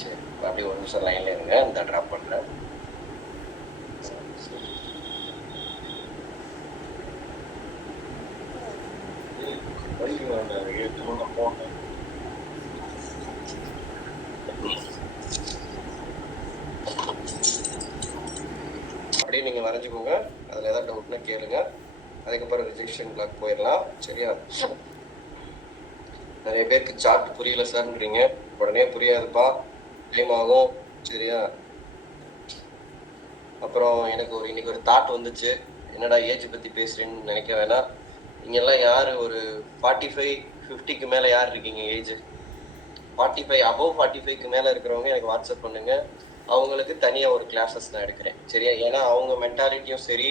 சரி, அப்படி ஒரு நிமிஷம் லைன்ல இருங்க, இந்த ட்ராப் பண்றேன். அப்படியே நீங்க வரைஞ்சுக்கோங்க. அதுல ஏதாவது டவுட்னா கேளுங்க. அதுக்கப்புறம் ரிஜெக்ஷன் பிளாக் போயிடலாம். சரியா? நிறைய பேருக்கு சார்ட் புரியல சார்ன்றீங்க. உடனே புரியாதுப்பா, டைம் ஆகும். சரியா? அப்புறம் எனக்கு இன்னைக்கு ஒரு தாட் வந்துச்சு, என்னடா ஏஜ் பத்தி பேசுறேன்னு நினைக்க வேணாம். நீங்க எல்லாம் யாரு ஒரு 45-50க்கு மேல யார் இருக்கீங்க? ஏஜ் 45 அபவ் 45க்கு மேல இருக்கிறவங்க எனக்கு வாட்ஸ்அப் பண்ணுங்க. அவங்களுக்கு தனியா ஒரு கிளாஸஸ் நான் எடுக்கிறேன். சரியா? ஏன்னா அவங்க மென்டாலிட்டியும் சரி,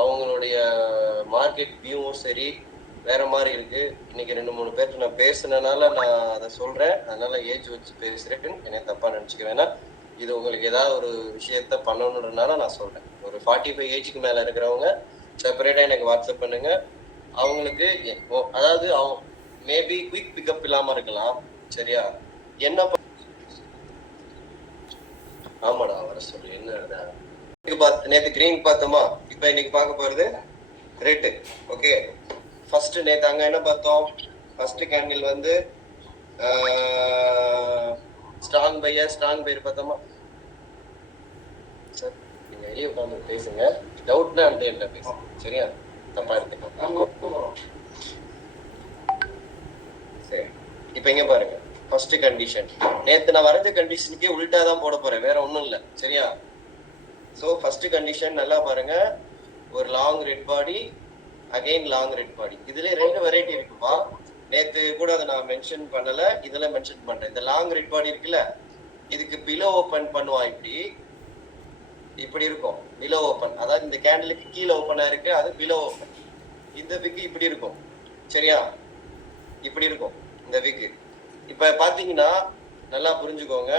அவங்களுடைய மார்க்கெட் வியூவும் சரி வேற மாதிரி இருக்கு. இன்னைக்கு 2-3 பேர்கிட்ட நான் பேசுனனால நான் அதை சொல்றேன். அதனால ஏஜ் வச்சு பேசுறேன், என்ன தப்பா நினைச்சுக்க வேணாம். இது உங்களுக்கு ஏதாவது ஒரு விஷயத்த பண்ணணுன்றனால நான் சொல்றேன். ஒரு 45 ஏஜுக்கு மேல இருக்கிறவங்க செப்பரேட்டா எனக்கு வாட்ஸ்அப் பண்ணுங்க. அவங்களுக்கு அதாவது அவங்க மேபி குயிக் பிக்கப் இல்லாம இருக்கலாம். சரியா? என்ன ஆமாடா, வர சொல்லு. என்ன நேத்து கிரீன் பார்த்தோமா, இப்ப இன்னைக்கு பார்க்க போறது ரெட். ஓகே, ஃபர்ஸ்ட் நேத்து அங்க என்ன பார்த்தோம்? ஃபர்ஸ்ட் கேண்டில் வந்து ஸ்ட்ராங் பையர் பார்த்தோமா? சார் நீங்க வெளியே உட்காந்து பேசுங்க, டவுட்னா அந்த என்ன பேசுங்க. சரியா? தப்பா இருக்கு. சரி, இப்ப இங்க பாருங்க. ஃபர்ஸ்ட் கண்டிஷன் நேத்து நான் வரைஞ்ச கண்டிஷனுக்கே உல்டா தான் போட போறேன், வேற ஒண்ணும் இல்ல. சரியா? சோ ஃபர்ஸ்ட் கண்டிஷன் நல்லா பாருங்க. ஒரு லாங் ரெட் பாடி, அகைன் லாங் ரெட் பாடி. இதுல 2 வெரைட்டி இருக்குப்பா. நேத்து கூட அதை நான் மென்ஷன் பண்ணல, இதெல்லாம் மென்ஷன் பண்றேன். இந்த லாங் ரெட் பாடி இருக்குல்ல, இதுக்கு பிலோ ஓபன் பண்ணுவான். இப்படி இருக்கும் பிலோ ஓபன். அதாவது இந்த கேண்டிலுக்கு கீழே ஓபன் ஆயிருக்கு, அது பிலோ ஓபன். இந்த விக்கு இப்படி இருக்கும். சரியா? இப்படி இருக்கும் இந்த விக்கு. இப்ப பாத்தீங்கன்னா நல்லா புரிஞ்சுக்கோங்க,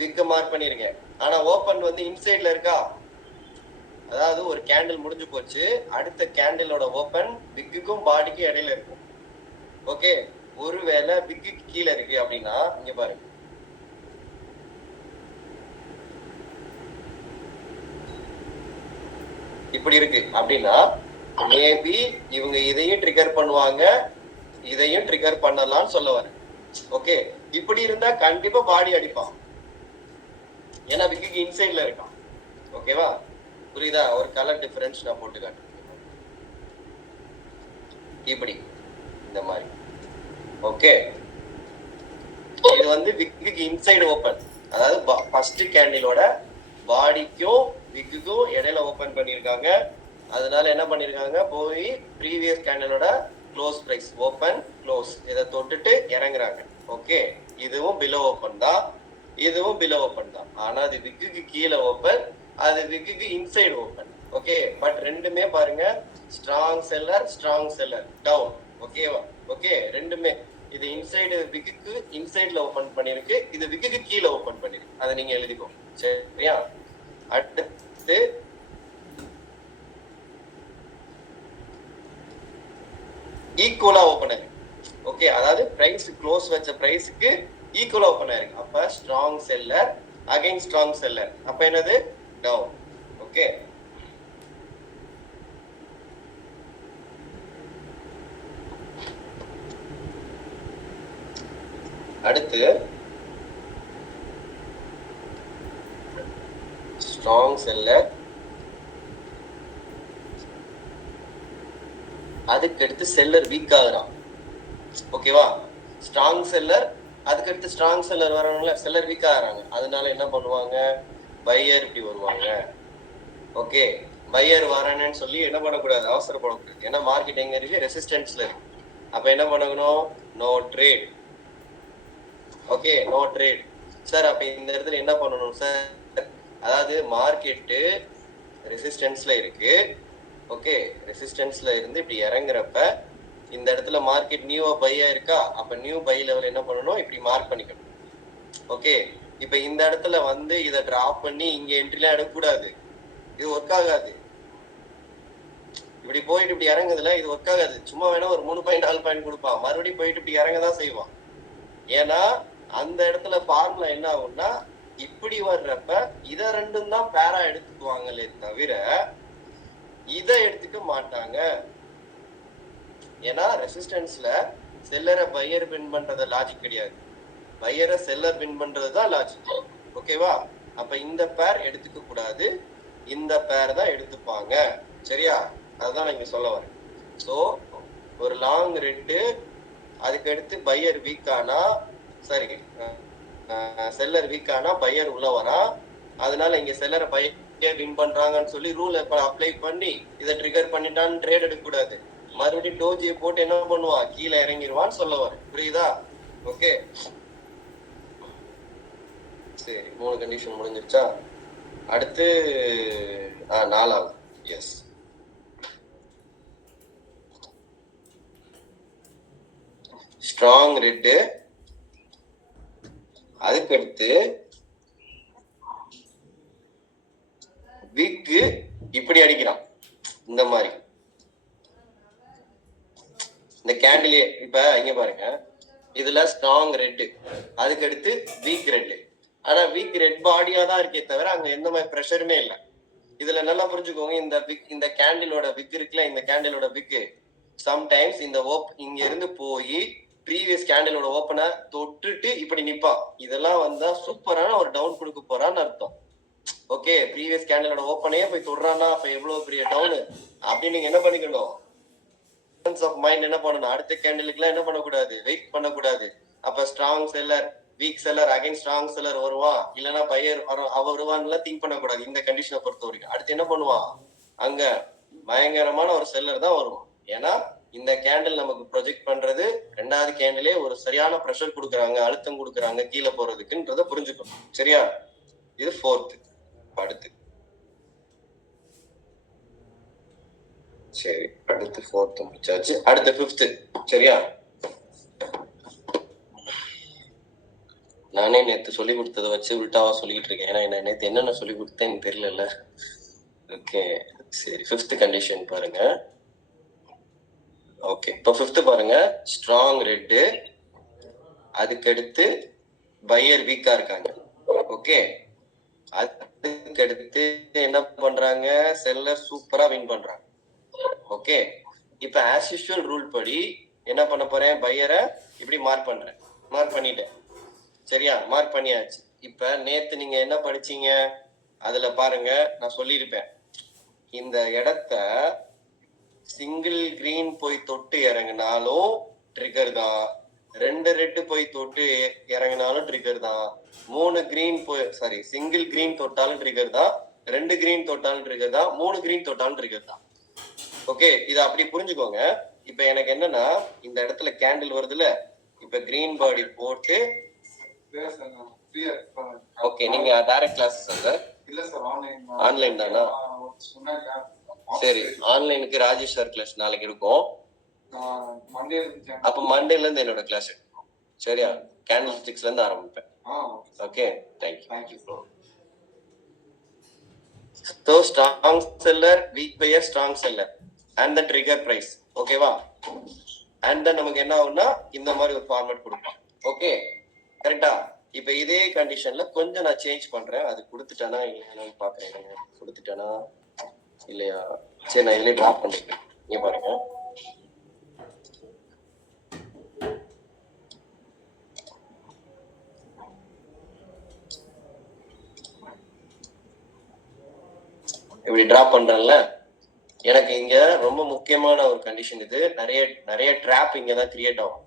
விக்க மார்க் பண்ணிருக்கேன். ஆனா ஓபன் வந்து இன்சைட்ல இருக்கா. அதாவது ஒரு கேண்டில் முடிஞ்சு போச்சு, அடுத்த கேண்டிலோட ஓபன் விக்குக்கும் பாடிக்கும் இடையில இருக்கும். ஓகே, ஒருவேளை விக்கு கீழே இருக்கு அப்படின்னா இங்க பாருங்க, இப்படி இருக்கு அப்படின்னா மேபி இவங்க இதையும் ட்ரிகர் பண்ணுவாங்க, இதையும் ட்ரிகர் பண்ணலாம்னு சொல்ல வரேன். ஓகே, இப்படி இருந்தா கண்டிப்பா பாடி அடிப்பான், ஏன்னா விக்கு இன்சைட்ல இருக்கான். ஓகேவா? புரியுதா? ஒரு கலர் டிஃபரன்ஸ் நான் போட்டு காட்டுறேன். இப்படி இந்த மாதிரி. ஓகே, இது வந்து விக்கு இன்சைடு ஓபன். அதாவது ஃபர்ஸ்ட் கேண்டிலோட பாடிக்கும் விக்குக்கும் இடையில ஓபன் பண்ணிருக்காங்க. அதனால என்ன பண்ணிருக்காங்க, போய் ப்ரீவியஸ் கேண்டிலோட க்ளோஸ் பிரைஸ் ஓபன் க்ளோஸ் இதை தொட்டுட்டு இறங்குறாங்க. ஓகே, இதுவும் பிலோ ஓபன் தான், இதுவும் பிலோ ஓபன் தான். ஆனா அது விக்குக்கு கீழே ஓபன், அது விக்குக்கு இன்சைடு ஓபன். ஓகே, பட் ரெண்டுமே பாருங்க, ஸ்ட்ராங் செல்லர் டவுன். ஓகேவா? ஓகே, ரெண்டுமே இது இன்சைடு விக்குக்கு இன்சைட்ல ஓபன் பண்ணிருக்கு, இது விக்குக்கு கீழே ஓபன் பண்ணிருக்கு. அதை நீங்க எழுதிக்கோங்க. சரியா? அடுத்து ஈக்குவலா ஓபன் ஆயிருக்கு. ஓகே, அதாவது பிரைஸ் க்ளோஸ் வச்ச பிரைஸ்க்கு ஈக்குவலா ஓபன் ஆயிருக்கு. அப்ப strong seller again strong seller, அப்ப என்னது டவுன். ஓகே, அடுத்து ஸ்ட்ராங் செல்லர், அதுக்கு அடுத்து செல்லர் வீக் ஆகுறான். ஓகேவா? ஸ்ட்ராங் செல்லர், அதுக்கு அடுத்து ஸ்ட்ராங் செல்லர் வரணும்ல, செல்லர் வீக் ஆகுறாங்க. அதனால என்ன பண்ணுவாங்க, பையர் இப்படி வருவாங்க. ஓகே, பையர் வரணும்னு சொல்லி என்ன பண்ணக்கூடாது, அவசரப்படக்கூடாது. ஏன்னா மார்க்கெட் எங்க இருக்கு, ரெசிஸ்டன்ஸ்ல இருக்கு. அப்ப என்ன பண்ணணும், no trade. Okay, no trade. Sir அப்ப இந்த இடத்துல என்ன பண்ணணும் சார்? அதாவது மார்க்கெட்டு ரெசிஸ்டன்ஸ்ல இருக்கு. ஓகே, ரெசிஸ்டன்ஸ்ல இருந்து இப்படி இறங்குறப்ப இந்த இடத்துல மார்க்கெட் நியூவா பையா இருக்கா, அப்ப நியூ பை லெவல் என்ன பண்ணணும், இப்படி மார்க் பண்ணிக்கணும். ஓகே, இப்ப இந்த இடத்துல வந்து இதை டிராப் பண்ணி இங்க என்ட்ரிலாம் எடுக்கக்கூடாது, இது ஒர்க் ஆகாது. இப்படி போயிட்டு இப்படி இறங்குதுல, இது ஒர்க் ஆகாது. சும்மா வேணா ஒரு 3 பாயிண்ட் 4 பாயிண்ட் கொடுப்பான், மறுபடியும் போயிட்டு இப்படி இறங்கதான் செய்வான். ஏன்னா அந்த இடத்துல ஃபார்முலா என்ன ஆகும்னா இப்படி வர்றப்ப இத ரெண்டும் தான் பேரா எடுத்துக்குவாங்களே தவிர இதை எடுத்துக்க மாட்டாங்க. ஏன்னா ரெசிஸ்டன்ஸ்ல செல்லரை பையர் வின் பண்றது லாஜிக் கிடையாது, பையரை செல்லர் வின் பண்றதுதான் லாஜிக். ஓகேவா? அப்ப இந்த பேர் எடுத்துக்க கூடாது, இந்த பேர் தான் எடுத்துப்பாங்க. சரியா? அதுதான் நான் இங்க சொல்ல வரேன். சோ ஒரு லாங் ரெட்டு, அதுக்கு அடுத்து பையர் வீக் ஆனா, சரி செல்லர் வீக் ஆனா பையர் உள்ள வரா, அதனால இங்க செல்லரை பையர் வின் பண்றாங்கன்னு சொல்லி ரூல் அப்ளை பண்ணி இதை ட்ரிகர் பண்ணிட்டான்னு ட்ரேட் எடுக்க கூடாது. மறுபடியும் டோஜியை போட்டு என்ன பண்ணுவான், கீழே இறங்கிடுவான்னு சொல்ல வரேன். புரியுதா? ஓகே சரி, 3 கண்டிஷன் முடிஞ்சிருச்சா? அடுத்து 4வது. எஸ், ஸ்ட்ராங் ரெட்டு, அதுக்கடுத்து வீக்கு இப்படி அடிக்கிறான் இந்த மாதிரி இந்த கேண்டிலே. இப்ப இங்க பாருங்க, இதுல ஸ்ட்ராங் ரெட், அதுக்கு அடுத்து வீக் ரெட். ஆனா வீக் ரெட் பாடியா தான் இருக்கே தவிர அங்க எந்த மாதிரி ப்ரெஷருமே இல்லை. இதுல நல்லா புரிஞ்சுக்கோங்க, இந்த கேண்டிலோட விக் இருக்குல்ல, இந்த கேண்டிலோட விக்கு சம்டைம்ஸ் இந்த இங்க இருந்து போய் ப்ரீவியஸ் கேண்டிலோட ஓப்பனை தொட்டுட்டு இப்படி நிப்பான். இதெல்லாம் வந்தா சூப்பரான ஒரு டவுன் கொடுக்க போறான்னு அர்த்தம். ஓகே, ப்ரீவியஸ் கேண்டிலோட ஓப்பனே போய் தொடுறான்னா அப்ப எவ்வளவு பெரிய டவுன் அப்படின்னு நீங்க என்ன பண்ணிக்கணும், ஆஃப் மைண்ட் என்ன பண்ணணும், அடுத்த கேண்டிலுக்கு எல்லாம் என்ன பண்ணக்கூடாது, வெயிட் பண்ணக்கூடாது. அப்ப strong seller week seller again strong seller வருவான், இல்லைன்னா பையர் அவ வருவான்னு திங்க் பண்ணக்கூடாது இந்த கண்டிஷனை பொறுத்த வரைக்கும். அடுத்து என்ன பண்ணுவான், அங்க பயங்கரமான ஒரு செல்லர் தான் வருவான். ஏன்னா இந்த கேண்டில் நமக்கு ப்ரொஜெக்ட் பண்றது, ரெண்டாவது கேண்டிலே ஒரு சரியான ப்ரெஷர் கொடுக்குறாங்க, அழுத்தம் கொடுக்குறாங்க கீழே போறதுக்குன்றத புரிஞ்சுக்கணும். சரியா? இது 4th. அடுத்து சரி, அடுத்து 4th முடிச்சாச்சு. அடுத்து 5th. சரியா? நானே நேத்து சொல்லி கொடுத்ததை வச்சு உல்டாவா சொல்லிட்டு இருக்கேன். ஏன்னா என்ன நேத்து என்னென்ன சொல்லி கொடுத்தேன்னு தெரியல. ஓகே சரி, 5th கண்டிஷன் பாருங்க. ஓகே, இப்போ 5th பாருங்க, ஸ்ட்ராங் ரெட்டு, அதுக்கடுத்து பையர் வீக்கா இருக்காங்க. ஓகே, அதுக்கு அடுத்து என்ன பண்றாங்க, செல்லர் சூப்பரா வின் பண்றாங்க. ஓகே, இப்ப ஆஸ் யூஷுவல் ரூல் படி என்ன பண்ண போறேன், பையரை இப்படி மார்க் பண்றேன், மார்க் பண்ணிட்டேன். சரியா? மார்க் பண்ணியாச்சு. இப்ப நேத்து நீங்க என்ன படிச்சீங்க அதுல பாருங்க, நான் சொல்லியிருப்பேன், இந்த இடத்த சிங்கிள் கிரீன் போய் தொட்டு இறங்கினாலும் ட்ரிகர் தான், 2 ரெட்டு போய் தொட்டு இறங்கினாலும் ட்ரிகர் தான், 3 கிரீன் போய் சிங்கிள் கிரீன் தொட்டாலும் ட்ரிகர் தான், 2 கிரீன் தொட்டாலும் ட்ரிகர் தான், 3 கிரீன் தொட்டாலும் ட்ரிகர் தான். ஓகே, இதை அப்படி புரிஞ்சுக்கோங்க. இப்ப எனக்கு என்னன்னா, இந்த இடத்துல கேண்டில் வருதுல, இப்ப கிரீன் பாடி போட்டு, ஓகே நீங்க டைரக்ட் கிளாஸஸ் அந்த இல்ல சார், ஆன்லைன் தானா? சரி, ஆன்லைனுக்கு ராஜேஷ் சார் கிளாஸ் நாளைக்கு இருக்கும். அப்ப மண்டேல இருந்து என்னோட கிளாஸ் எடுக்கும். சரியா? கேண்டில் ஸ்டிக்ஸ்ல இருந்து ஆரம்பிப்பேன். Okay, thank you. So strong seller, weak buyer, strong seller and the trigger price. ஓகேவா? and then நமக்கு என்ன ஆகும்னா இந்த மாதிரி ஒரு ஃபார்மேட் கொடுப்போம். ஓகே கரெக்டா? இப்ப இதே கண்டிஷன்ல கொஞ்சம் நான் சேஞ்ச் பண்றேன். அது கொடுத்துட்டானா இல்லையானு பாக்குறேன். கொடுத்துட்டானா இல்லையா? சரி, நான் இதுலயே டிராப் பண்ணிக்கிறேன். இங்க பாருங்க, இப்படி டிராப் பண்றேன்ல, எனக்கு இங்க ரொம்ப முக்கியமான ஒரு கண்டிஷன் இது. நிறைய ட்ராப் இங்க தான் கிரியேட் ஆகும்.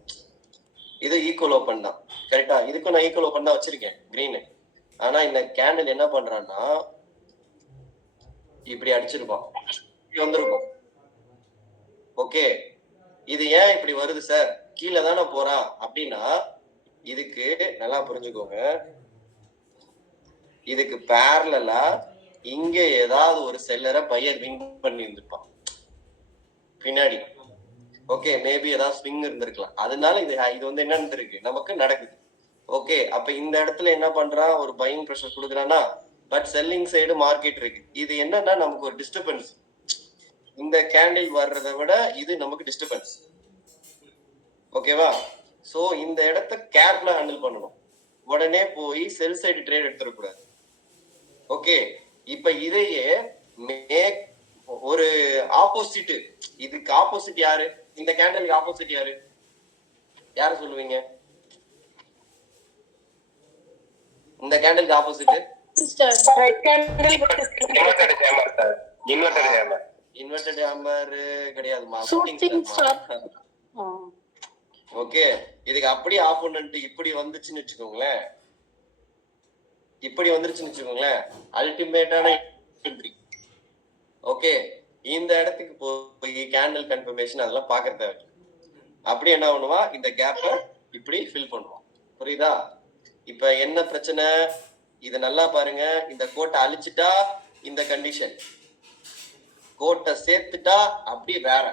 இது ஈக்குவல் ஓப்பன் தான், கரெக்டா? இதுக்கும் நான் ஈக்குவல் ஓப்பன் தான் வச்சிருக்கேன் கிரீனு. ஆனா இந்த கேண்டில் என்ன பண்றான்னா இப்படி அடிச்சிருப்பான், இப்படி வந்திருக்கும். ஓகே, இது ஏன் இப்படி வருது சார், கீழே தானே போறா அப்படின்னா, இதுக்கு நல்லா புரிஞ்சுக்கோங்க, இதுக்கு பேரலா இங்க ஏதாவது ஒரு செல்லரை பையர் வின் பண்ணி இருந்திருப்பான் பின்னாடி. ஓகே, மேபி ஏதாவது ஸ்விங் இருந்திருக்கலாம். அதனால இது வந்து என்ன இருக்கு நமக்கு நடக்குது. ஓகே, அப்ப இந்த இடத்துல என்ன பண்றான், ஒரு பையிங் ப்ரெஷர் கொடுக்குறானா, பட் செல்லிங் சைடு மார்க்கெட் இருக்கு. இது என்னன்னா நமக்கு ஒரு டிஸ்டர்பன்ஸ், இந்த கேண்டில் வர்றதை விட இது நமக்கு டிஸ்டர்பன்ஸ். ஓகேவா? ஸோ இந்த இடத்த கேர்ஃபுல்லா ஹேண்டில் பண்ணணும். உடனே போய் செல் சைடு ட்ரேட் எடுத்துடக்கூடாது. ஓகே, இப்ப இதையே ஒரு ஆப்போசிட், இதுக்கு ஆப்போசிட் யாரு? இந்த கேண்டலுக்கு ஆப்போசிட் யாரு? யாரு சொல்லுவீங்க? இந்த கேண்டலுக்கு ஆப்போசிட் இன்வெர்டட் ஹேமர் கிடையாதுமா. ஓகே, இதுக்கு அப்படியே ஆப்போனன்ட் இப்படி வந்துச்சுன்னு வச்சுக்கோங்களேன், இப்படி வந்துருச்சுன்னு வச்சுக்கோங்களேன், அல்டிமேட்டான என்ட்ரி. ஓகே, இந்த இடத்துக்கு போய் கேண்டில் கன்ஃபர்மேஷன் அதெல்லாம் பார்க்க தேவை. அப்படி என்ன பண்ணுவா, இந்த கேப்பை இப்படி ஃபில் பண்ணுவான். புரியுதா? இப்ப என்ன பிரச்சனை? இத நல்லா பாருங்க. இந்த கோட்டை அழிச்சிட்டா இந்த கண்டிஷன், கோட்டை சேர்த்துட்டா அப்படி வேற.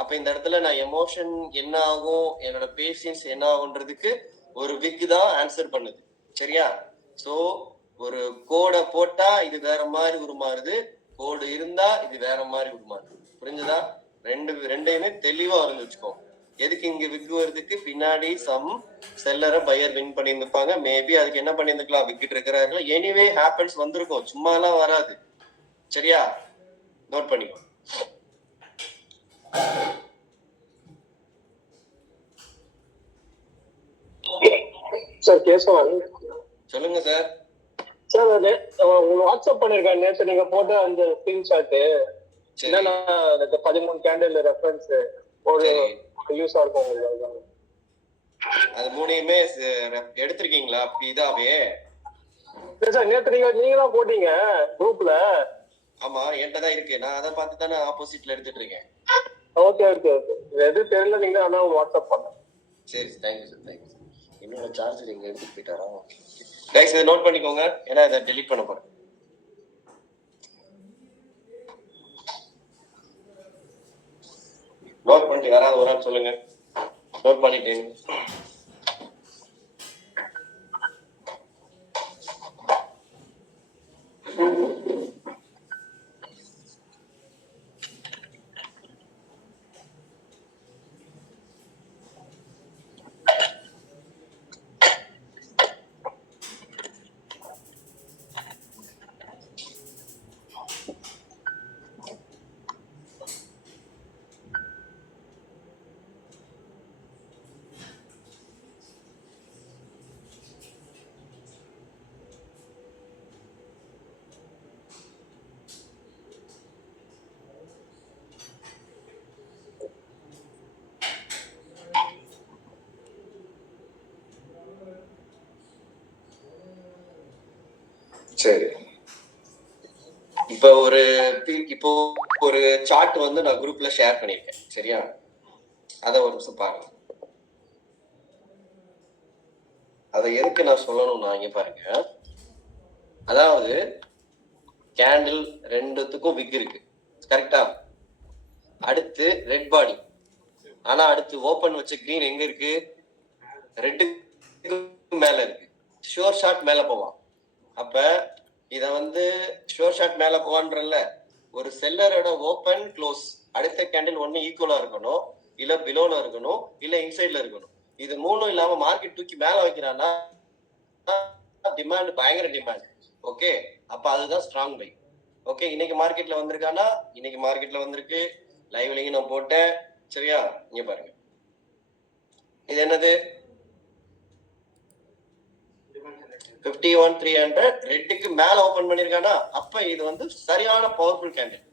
அப்ப இந்த இடத்துல நான் எமோஷன் என்ன ஆகும், என்னோட பேஷன்ஸ் என்ன ஆகுன்றதுக்கு ஒரு விக் தான் ஆன்சர் பண்ணுது. சரியா? சோ ஒரு கோடை போட்டா இது வேற மாதிரி உருமாறுது, கோடு இருந்தா இது வேற மாதிரி உருமாறுது. புரிஞ்சுதா? ரெண்டையுமே தெளிவா இருந்து வச்சுக்கோ. எதுக்கு இங்க விக் வருதுக்கு பின்னாடி சம் செல்லரை பையர் வின் பண்ணியிருந்திருப்பாங்க. மேபி அதுக்கு என்ன பண்ணியிருந்துக்கலாம், விக்கிட்டு இருக்கிறார்கள். எனிவே ஹேப்பன்ஸ் வந்திருக்கும், சும்மா எல்லாம் வராது. சரியா? நோட் பண்ணிக்கோ. சார் கேசவன். சொல்லுங்க சார். சார் உங்களுக்கு வாட்ஸ்அப் பண்ணிருக்கேன் நேற்று நீங்க போட்ட அந்த ஸ்கிரீன்ஷாட், என்னன்னா 13 கேண்டில் ரெஃபரன்ஸ் ஒரு யூஸா இருக்கும் உங்களுக்கு. அது மூணையுமே எடுத்திருக்கீங்களா இதாவே? சார் நேற்று நீங்க தான் போட்டீங்க குரூப்ல. ஆமா, என்கிட்ட தான் இருக்கு. நான் அதை பார்த்து தானே ஆப்போசிட்ல எடுத்துட்டு இருக்கேன். ஓகே ஓகே ஓகே, எது தெரியல நீங்க அதான் வாட்ஸ்அப் பண்ணேன். சரி, தேங்க்யூ சார், தேங்க்யூ. என்னோட சார்ஜர் இங்க எடுத்துட்டு போயிட்டாரா? கைஸ் இதை நோட் பண்ணிக்கோங்க, ஏன்னா இதை டெலீட் பண்ண போறேன். நோட் பண்ணிட்டு யாராவது ஒரு ஆள் சொல்லுங்க. நோட் பண்ணிட்டேன். சரி, இப்போ ஒரு சார்ட் வந்து நான் குரூப்ல ஷேர் பண்ணிருக்கேன். சரியா? அத ஒரு நிமிஷம் பாருங்க. அதை எதுக்கு நான் சொல்லணும்னா, இங்க பாருங்க, அதாவது கேண்டில் ரெண்டுத்துக்கும் விக் இருக்கு, கரெக்டா? அடுத்து ரெட் பாடி, ஆனா அடுத்து ஓபன் வச்ச கிரீன் எங்க இருக்கு? ரெட்டுக்கு மேல இருக்கு. ஷோர் ஷாட் மேல போவான். அப்ப இத வந்து ஷோர் ஷாட் மேல போவான்றல்ல, ஒரு செல்லரோட ஓபன் க்ளோஸ் அடுத்த கேண்டில் ஒண்ணு ஈக்குவலா இருக்கணும், இல்ல பிலோல இருக்கணும், இல்ல இன்சைட்ல இருக்கணும். இது மூணும் இல்லாம மார்க்கெட் தூக்கி மேல வைக்கிறான்னா டிமாண்ட் பயங்கர டிமாண்ட். ஓகே, அப்ப அதுதான் ஸ்ட்ராங் பை. ஓகே, இன்னைக்கு மார்க்கெட்ல வந்திருக்கானா? இன்னைக்கு மார்க்கெட்ல வந்திருக்கு. லைவ்லயும் நான் போட்டேன். சரியா? இங்க பாருங்க, இது என்னது? 51,300 ரெட்டுக்கு மேல ஓபன் பண்ணிருக்கானா? அப்ப இது வந்து சரியான பவர்ஃபுல் கேண்டில்.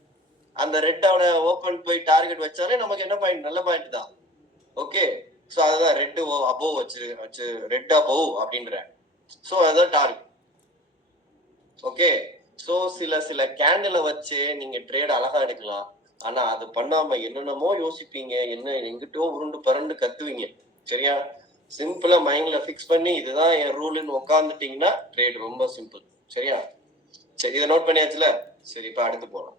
அந்த ரெட்டோட ஓபன் போய் டார்கெட் வச்சாலே நமக்கு என்ன பாயிண்ட்? நல்ல பாயிண்ட் தான். ஓகே, சோ அதுதான் ரெட் அபோவ் வச்சு ரெட் அபோவ் அப்படின்ற. சோ அதுதான் டார்கெட். ஓகே, சோ சில கேண்டிலை வச்சு நீங்க ட்ரேட் அழகா எடுக்கலாம். ஆனா அது பண்ணாம என்னென்னமோ யோசிப்பீங்க, என்ன எங்கிட்டோ உருண்டு பரண்டு கத்துவீங்க. சரியா? சிம்பிளா மைண்ட்ல ஃபிக்ஸ் பண்ணி இதுதான் என் ரூல்னு உட்காந்துட்டீங்கன்னா ட்ரேட் ரொம்ப சிம்பிள். சரியா? சரி, இதை நோட் பண்ணியாச்சுல? சரி, இப்ப அடுத்து போலாம்.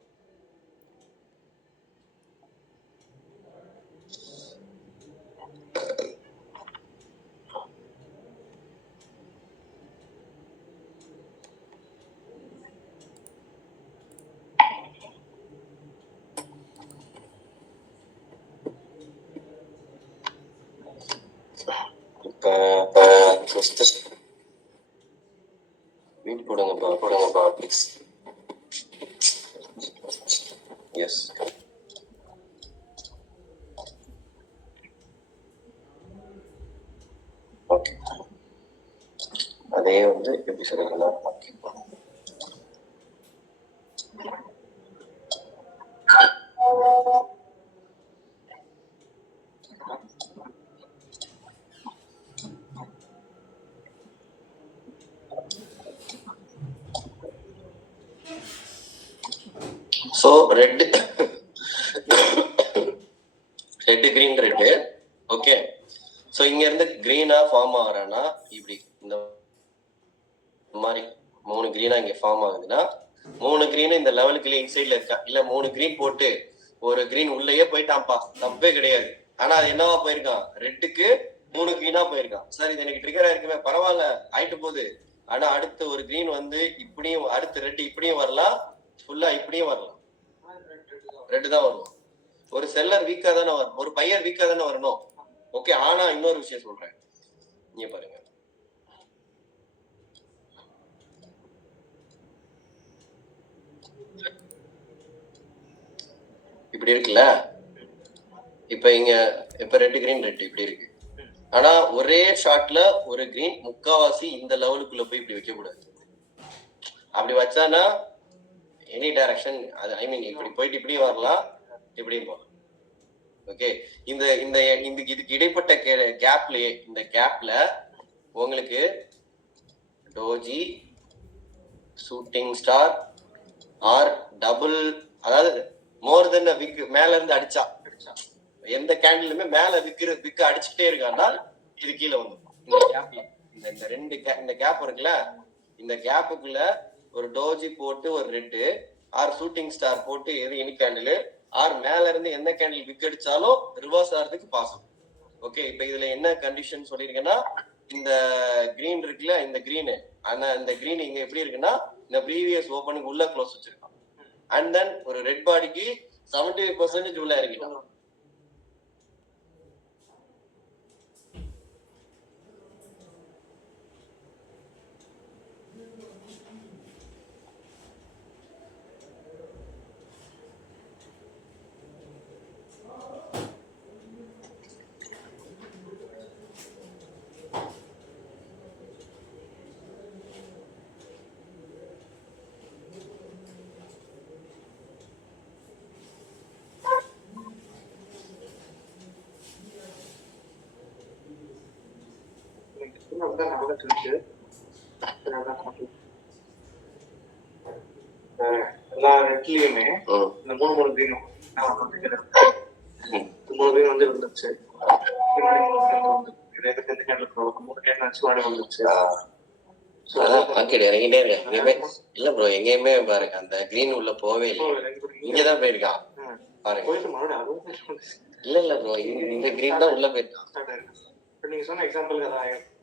வீட் போடுங்கப்பா எஸ். ஓகே, அதே வந்து எப்படி சொல்லிக்கலாம். So red green red. Okay, so இங்க இருந்து கிரீனா ஃபார்ம் ஆகுறான்னா இப்படி இந்த மாதிரி 3 கிரீனா இங்க ஃபார்ம் ஆகுதுன்னா 3 கிரீன் இந்த லெவலுக்குள்ள இன்சைட்ல இருக்கா, இல்ல 3 கிரீன் போட்டு ஒரு கிரீன் உள்ளேயே போயிட்டான்ப்பா, தப்பே கிடையாது. ஆனா அது என்னவா போயிருக்கான், ரெட்டுக்கு 3 கிரீனா போயிருக்கான். சார் இது எனக்கு ட்ரிகரா இருக்குமே, பரவாயில்ல ஆயிட்டு போகுது. ஆனா அடுத்து ஒரு கிரீன் வந்து இப்படியும், அடுத்து ரெட்டு இப்படியும் வரலாம், ஃபுல்லா இப்படியும் வரலாம், ரெட்டு தான் வரும். ஒரு செல்லர் வீக்கா தானே வரும், ஒரு பையர் வீக்கா தானே வரணும். ஓகே, ஆனா இன்னொரு விஷயம் சொல்றேன், நீங்க பாருங்க. இப்படி இருக்குல்ல, இப்ப ரெட் கிரீன் ரெட் இப்படி இருக்கு. ஆனா ஒரே ஷாட்ல ஒரு கிரீன் முக்காவாசி இந்த லெவலுக்குள்ள போய் இப்படி வைக்க கூடாது. அப்படி வச்சானா எனி டைரக்ஷன், அது ஐ மீன் இப்படி போயிட்டு இப்படியும் வரலாம், இப்படியும் போகலாம். ஓகே, இந்த இந்த இதுக்கு இடைப்பட்ட கேப்லயே, இந்த கேப்ல உங்களுக்கு doji, shooting star or double, அதாவது மோர் தென் விக் மேல இருந்து அடிச்சா, எந்த கேண்டிலுமே மேல விக்கு அடிச்சுட்டே இருக்கான்னா இது கீழே வந்து இந்த கேப்ல, இந்த ரெண்டு இந்த கேப் இருக்குல்ல, இந்த கேப்புக்குள்ள ஒரு டோஜி போட்டு ஒரு ரெட்டு ஆர் ஷூட்டிங் ஸ்டார் போட்டு எது எனி கேண்டில் ஆர் மேல இருந்து எந்த கேண்டில் விக் அடிச்சாலும் ரிவர்ஸ் ஆகிறதுக்கு பாசிபிள். ஓகே, இப்ப இதுல என்ன கண்டிஷன் சொல்லியிருக்கேன்னா, இந்த கிரீன் இருக்குல்ல, இந்த கிரீனு, ஆனா இந்த கிரீன் இங்க எப்படி இருக்குன்னா இந்த ப்ரீவியஸ் ஓப்பனுக்கு உள்ள க்ளோஸ் வச்சிருக்கான். அண்ட் தென் ஒரு ரெட் பாடிக்கு 75% உள்ள இறங்கிட்டான். எல்லா ரெட்லயுமே இந்த 3 கிரீனும் 3 கிரீன் வந்து இருந்துச்சு. இறங்கிட்டே இருக்கு. இல்ல ப்ரோ, எங்கேயுமே பாருங்க அந்த கிரீன் உள்ள போவே இல்லை, இங்கதான் போயிருக்கான் பாருங்க. இல்ல ப்ரோ, இந்த கிரீன் தான் உள்ள போயிருக்கான். நீங்க சொன்ன எக்ஸாம்பிள்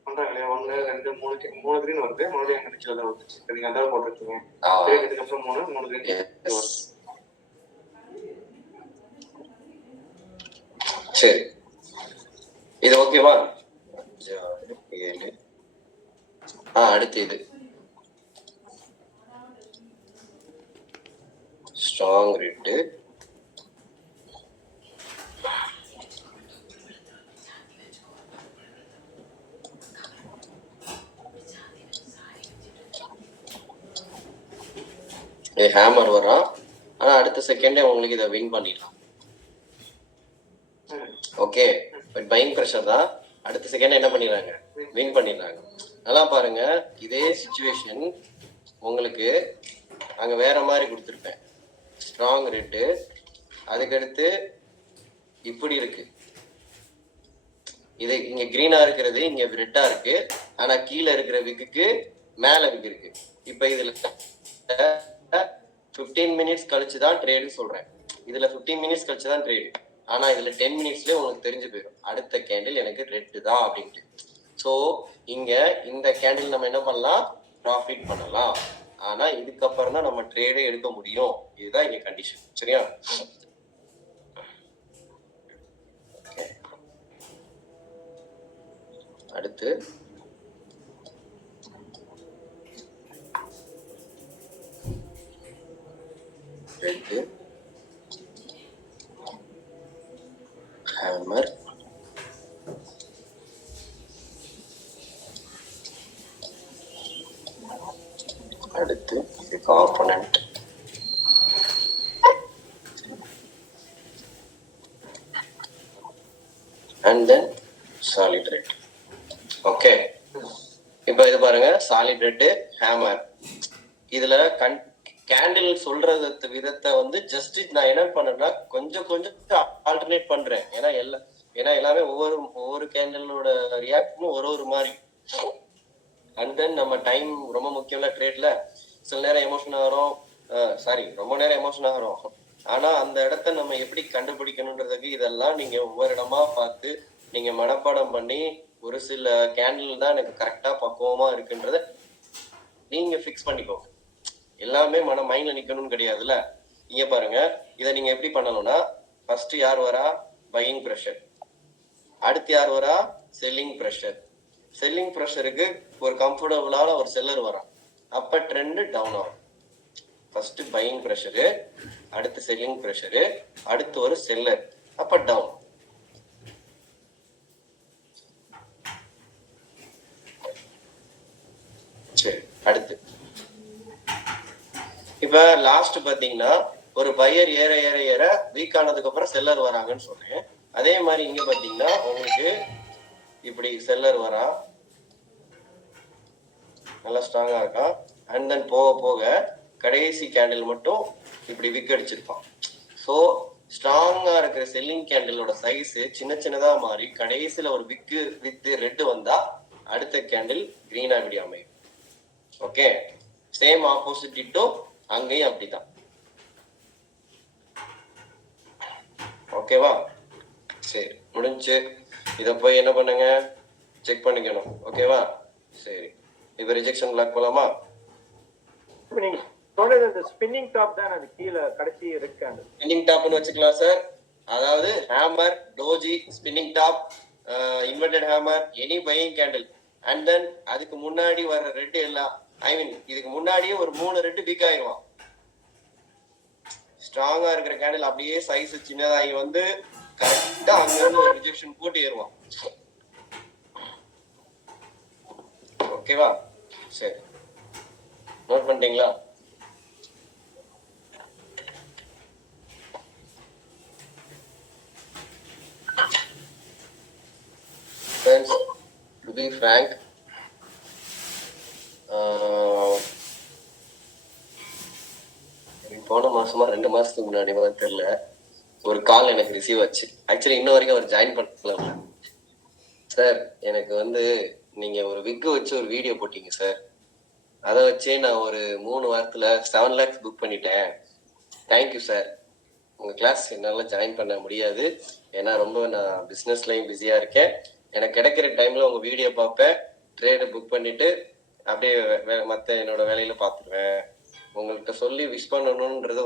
பண்றாங்க இல்லையா, 1 2 3 கிரீன் வருது, மறுபடியும் அங்க நிச்சயம் வந்துச்சு. நீங்க அதான் போட்டிருக்கீங்க. இதுக்கப்புறம் 3 கிரீன். சரி, இது ஓகேவா? 7 அடுத்து இது ஸ்ட்ராங் ரெட்டு, ஹேமர் வரும். ஆனா அடுத்த செகண்டே உங்களுக்கு இதை வின் பண்ணிடலாம். ஓகே, பட் பையிங் ப்ரெஷர் தான். அடுத்த செகண்ட் என்ன பண்ணிடுறாங்க, வின் பண்ணிடுறாங்க. நல்லா பாருங்க, இதே சிச்சுவேஷன் உங்களுக்கு அங்க வேற மாதிரி கொடுத்துருப்பேன். ஸ்ட்ராங் ரெட்டு, அதுக்கடுத்து இப்படி இருக்கு, இது இங்க கிரீனா இருக்கிறது இங்க ரெட்டா இருக்கு, ஆனா கீழே இருக்கிற விக்கு மேல விக்கு இருக்கு. இப்ப இதுல 15 மினிட்ஸ் கழிச்சுதான் ட்ரேடு சொல்றேன். இதுல 15 மினிட்ஸ் கழிச்சுதான் ட்ரேடு. ஆனா இதுல 10 மினிட்ஸ்லயே உங்களுக்கு தெரிஞ்சு போயிடும் அடுத்த கேண்டில் எனக்கு ரெட்டு தான் அப்படின்ட்டு. ஸோ இங்க இந்த கேண்டில் நம்ம என்ன பண்ணலாம், ப்ராஃபிட் பண்ணலாம். ஆனா இதுக்கப்புறம் தான் நம்ம ட்ரேடே எடுக்க முடியும். இதுதான் இங்க கண்டிஷன். சரியா? அடுத்து ரெட் ஹேமர், அடுத்து இது component, and then solid red. Okay, இப்போ இது பாருங்க சாலிட் ரெட் ஹேமர். இதுல கேண்டில் சொல்றது விதத்தை வந்து ஜஸ்ட் நான் என்ன பண்ணேன்னா கொஞ்சம் ஆல்டர்னேட் பண்றேன். ஏன்னா எல்லாமே ஒவ்வொரு கேண்டிலோட ரியாக்ஷனும் ஒரு மாதிரி. அண்ட் தென் நம்ம டைம் ரொம்ப முக்கியம்ல ட்ரேட்ல. சில நேரம் எமோஷன் ஆகிறோம், ரொம்ப நேரம் எமோஷன் ஆகிறோம். ஆனா அந்த இடத்த நம்ம எப்படி கண்டுபிடிக்கணுன்றதுக்கு இதெல்லாம் நீங்க ஒவ்வொரு இடமா பார்த்து நீங்க மனப்பாடம் பண்ணி ஒரு சில கேண்டில் தான் எனக்கு கரெக்டா பக்குவமா இருக்குன்றத நீங்க ஃபிக்ஸ் பண்ணிக்கோங்க. எல்லாமே மைண்ட்ல நிக்கணும்னு கிடையாதுல்ல. இங்க பாருங்க, இதை நீங்க எப்படி பண்ணணும்னா ஃபர்ஸ்ட் யார் வரா, பையிங் ப்ரெஷர். அடுத்து யார் வரா, செல்லிங் ப்ரெஷர். செல்லிங் ப்ரெஷருக்கு ஒரு கம்ஃபர்டபுளான ஒரு செல்லர் வரான், அப்ப ட்ரெண்ட் டவுன் ஆகும். ஃபர்ஸ்ட் பையிங் ப்ரெஷரு, அடுத்து செல்லிங் ப்ரெஷரு, அடுத்து ஒரு செல்லர், அப்ப டவுன். சரி, அடுத்து இப்ப லாஸ்ட் பாத்தீங்கன்னா ஒரு பையர் ஏற ஏற ஏற வீக் ஆனதுக்கு அப்புறம் செல்லர் வராங்கன்னு சொல்றேன். அதே மாதிரி இங்க பாத்தீங்கன்னா உங்களுக்கு இப்படி செல்லர் வரா, நல்லா ஸ்ட்ராங்கா இருக்கா. அண்ட் தென் போக போக கடைசி கேண்டில் மட்டும் இப்படி விக் அடிச்சிருப்பான். ஸோ ஸ்ட்ராங்கா இருக்கிற செல்லிங் கேண்டிலோட சைஸ் சின்னதா மாறி கடைசியில ஒரு விக்கு வித் ரெட் வந்தா அடுத்த கேண்டில் கிரீனா இப்படி அமையும். ஓகே, சேம் ஆப்போசிட் டிட்டோ அங்கேயும் அப்படிதான். ஓகேவா? சரி, முடிஞ்சு. இத போய் என்ன பண்ணுங்க, செக் பண்ணிக்கணும். ஓகேவா? சரி, இப்ப ரிஜெக்ஷன் பிளாக் போலாமா? நீங்க சொல்றது அந்த ஸ்பின்னிங் டாப் தான், அது கீழே கடைசி இருக்கு. அந்த ஸ்பின்னிங் டாப்னு வச்சுக்கலாம் சார். அதாவது hammer, doji, spinning top, inverted hammer, any buying candle. And then அதுக்கு முன்னாடி வர்ற ரெட் எல்லாம், இதுக்கு முன்னாடியே ஒரு 3 ரெட் வீக் ஆயிடுவான். ஸ்ட்ராங்கா இருக்கிற கேண்டில் அப்படியே சைஸ் சின்னதாகி வந்து கரெக்டா அங்க இருந்து ஒரு ரிஜெக்ஷன் போட்டு ஏறுவான். ஓகேவா? சரி, நோட் பண்ணிட்டீங்களா? Friends, to be frank, போன மாசமா 2 மாசத்துக்கு முன்னாடி தெரியல, ஒரு கால் எனக்கு ரிசீவ் ஆச்சு. ஆக்சுவலி இன்ன வரைக்கும் அவர் ஜாயின் பண்ணல. சார், எனக்கு வந்து நீங்க ஒரு விக்கு வச்சு ஒரு வீடியோ போட்டீங்க சார், அதை வச்சே நான் ஒரு 3 வாரத்துல 7 lakhs புக் பண்ணிட்டேன். Thank you sir. உங்க கிளாஸ் என்னால ஜாயின் பண்ண முடியாது, ஏன்னா ரொம்ப நான் பிசினஸ்லயும் பிஸியா இருக்கேன். எனக்கு கிடைக்கிற டைம்ல உங்க வீடியோ பார்ப்பேன், ட்ரேடு புக் பண்ணிட்டு அப்படியே மத்த என்னோட வேலையில பாத்துருவேன். உங்கள்கிட்ட சொல்லி விஷ் பண்ணணும்ன்றது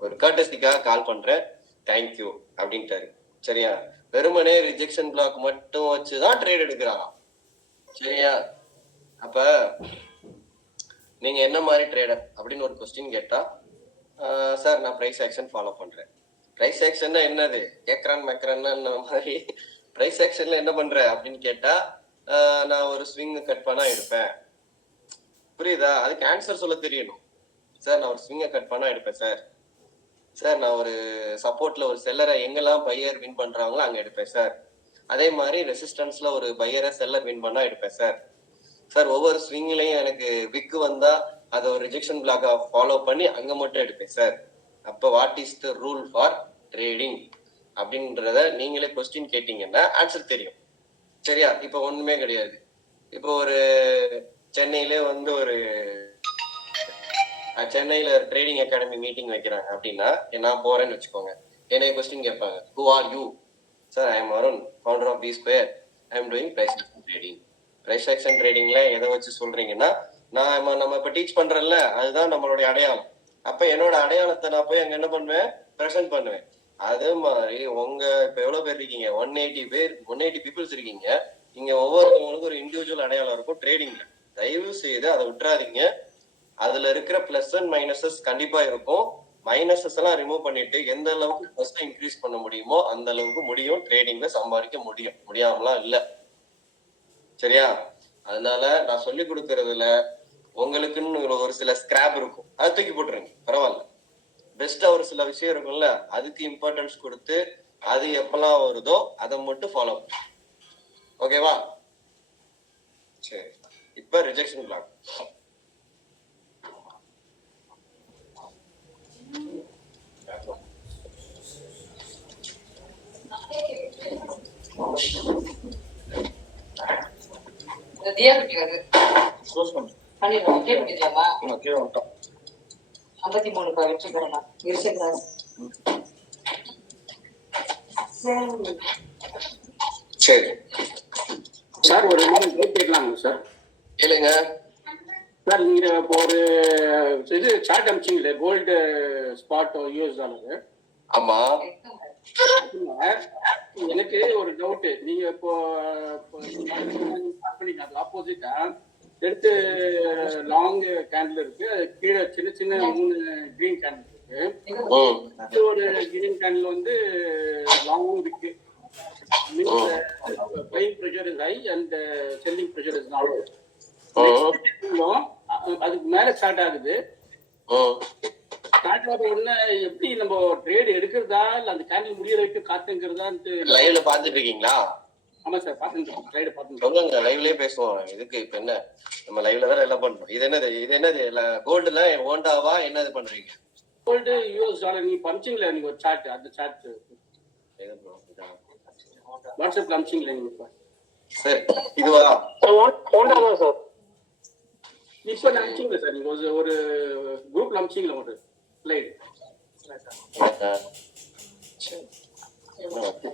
ஒரு கர்டசிக்காக கால் பண்றேன், தேங்க்யூ அப்படின்ட்டாரு. சரியா? வெறுமனே ரிஜெக்ஷன் பிளாக் மட்டும் வச்சுதான் ட்ரேட் எடுக்கிறாங்க. சரியா? அப்ப நீங்க என்ன மாதிரி ட்ரேடர் அப்படின்னு ஒரு கொஸ்டின் கேட்டா, சார் நான் பிரைஸ் ஆக்ஷன் ஃபாலோ பண்றேன். பிரைஸ் ஆக்ஷன்னா என்னது, கேக்ரான் மேக்ரான் மாதிரி பிரைஸ் ஆக்ஷன்ல என்ன பண்ற அப்படின்னு கேட்டா, நான் ஒரு ஸ்விங் கட் பண்ணா எடுப்பேன். புரியுதா? அதுக்கு ஆன்சர் சொல்ல தெரியணும். சார் நான் ஒரு ஸ்விங்கை கட் பண்ணா எடுப்பேன் சார். சார் நான் ஒரு சப்போர்ட்ல ஒரு செல்லரை எங்கெல்லாம் பையர் வின் பண்றாங்களோ அங்க எடுப்பேன் சார். அதே மாதிரி ரெசிஸ்டன்ஸ்ல ஒரு பையரை செல்லர் வின் பண்ணா எடுப்பேன் சார். சார் ஒவ்வொரு ஸ்விங்லையும் எனக்கு விக்கு வந்தா அதை ஒரு ரிஜெக்ஷன் பிளாக்கா ஃபாலோ பண்ணி அங்க மட்டும் எடுப்பேன் சார். அப்ப what is the rule for trading அப்படின்றத நீங்களே கொஸ்டின் கேட்டீங்கன்னா ஆன்சர் தெரியும். சரியா? இப்ப ஒண்ணுமே கிடையாது. இப்போ ஒரு சென்னையில வந்து ஒரு சென்னையில ட்ரேடிங் அகாடமி மீட்டிங் வைக்கிறாங்க அப்படின்னா நான் போறேன்னு வச்சுக்கோங்க. என்னைய கொஸ்டின் கேட்பாங்க, who are you? Sir, I am Arun, founder of the square. I am doing price action trading. Price action ட்ரேடிங்ல எதை வச்சு சொல்றீங்கன்னா, நம்ம இப்ப டீச் பண்றேன்ல, அதுதான் நம்மளுடைய அடையாளம். அப்ப என்னோட அடையாளத்தை நான் போய் அங்க என்ன பண்ணுவேன், ப்ரெசென்ட் பண்ணுவேன். அதே மாதிரி உங்க இப்ப எவ்வளவு பேர் இருக்கீங்க? 180 பீப்புள்ஸ் இருக்கீங்க. இங்க ஒவ்வொருத்தவங்களுக்கும் ஒரு இண்டிவிஜுவல் அடையாளம் இருக்கும் ட்ரேடிங்ல. தயவு செய்து அதை விட்டுறாதீங்க. அதுல இருக்கிற பிளஸ் அண்ட் மைனஸஸ் கண்டிப்பா இருக்கும். மைனஸஸ் எல்லாம் ரிமூவ் பண்ணிட்டு எந்த அளவுக்கு பிளஸ் இன்க்ரீஸ் பண்ண முடியுமோ அந்த அளவுக்கு முடியும். ட்ரேடிங்ல சம்பாதிக்க முடியும், முடியாமலாம் இல்ல. சரியா? அதனால நான் சொல்லி கொடுக்கறதுல உங்களுக்குன்னு ஒரு சில ஸ்கிராப் இருக்கும், அதை தூக்கி போட்டுருங்க, பரவாயில்ல. பெஸ்டா ஒரு சில விஷயம் இருக்கும்ல, அதுக்கு இம்பார்ட்டன்ஸ் கொடுத்து அது எப்பெல்லாம் வருதோ அதை மட்டும் ஃபாலோ பண்ணு. ஓகேவா? சரி, இப்ப ரிஜெக்ஷன் பிளாக். சரி சார், ஒரு நிமிடம் கேட்கலாங்க சார்? கேளுங்க சார். நீங்க இப்போ ஒரு இது சார்ட் அமிச்சிங்களே, கோல்டு ஸ்பாட் யூஎஸ் டாலர். ஆமா, எனக்கு ஒரு டவுட். நீங்க இப்போ ஆப்போசிட்டா எடுத்து லாங் கேண்டில் இருக்கு, கீழே சின்ன சின்ன 3 கிரீன் கேண்டில் இருக்கு. ஒரு கிரீன் கேண்டில் வந்து லாங்கும் இருக்கு. buying pressure is high and selling pressure is not low. அதுக்கு மேல ஸ்டார்ட் ஆகுது. ஸ்டார்ட் ஆகுற உடனே எப்படி நம்ம ட்ரேட் எடுக்கிறதா இல்ல அந்த கேண்டில் முடியற வரைக்கும் காத்துங்கிறதான்ட்டு லைவ்ல பாத்துட்டு இருக்கீங்களா? ஆமா சார், பாத்துட்டு ட்ரேட் பாத்துட்டு. சொல்லுங்க, லைவ்லயே பேசுவோம். இதுக்கு இப்ப என்ன, நம்ம லைவ்ல தான் எல்லாம் பண்றோம். இது என்னது கோல்டுல ஓண்டாவா என்னது பண்றீங்க? கோல்டு யூஎஸ் டாலர் நீங்க பம்சிங்ல நீங்க ஒரு சார்ட், அந்த சார்ட் வாட்ஸ்அப்ல அமிச்சிங்களா நீங்க? சரி, இதுவா ஓண்டாவா சார்? இப்ப அமிச்சிங்களா சார்? நீங்க ஒரு குரூப்ல அமிச்சிங்களா ஒரு ஸ்லைட்?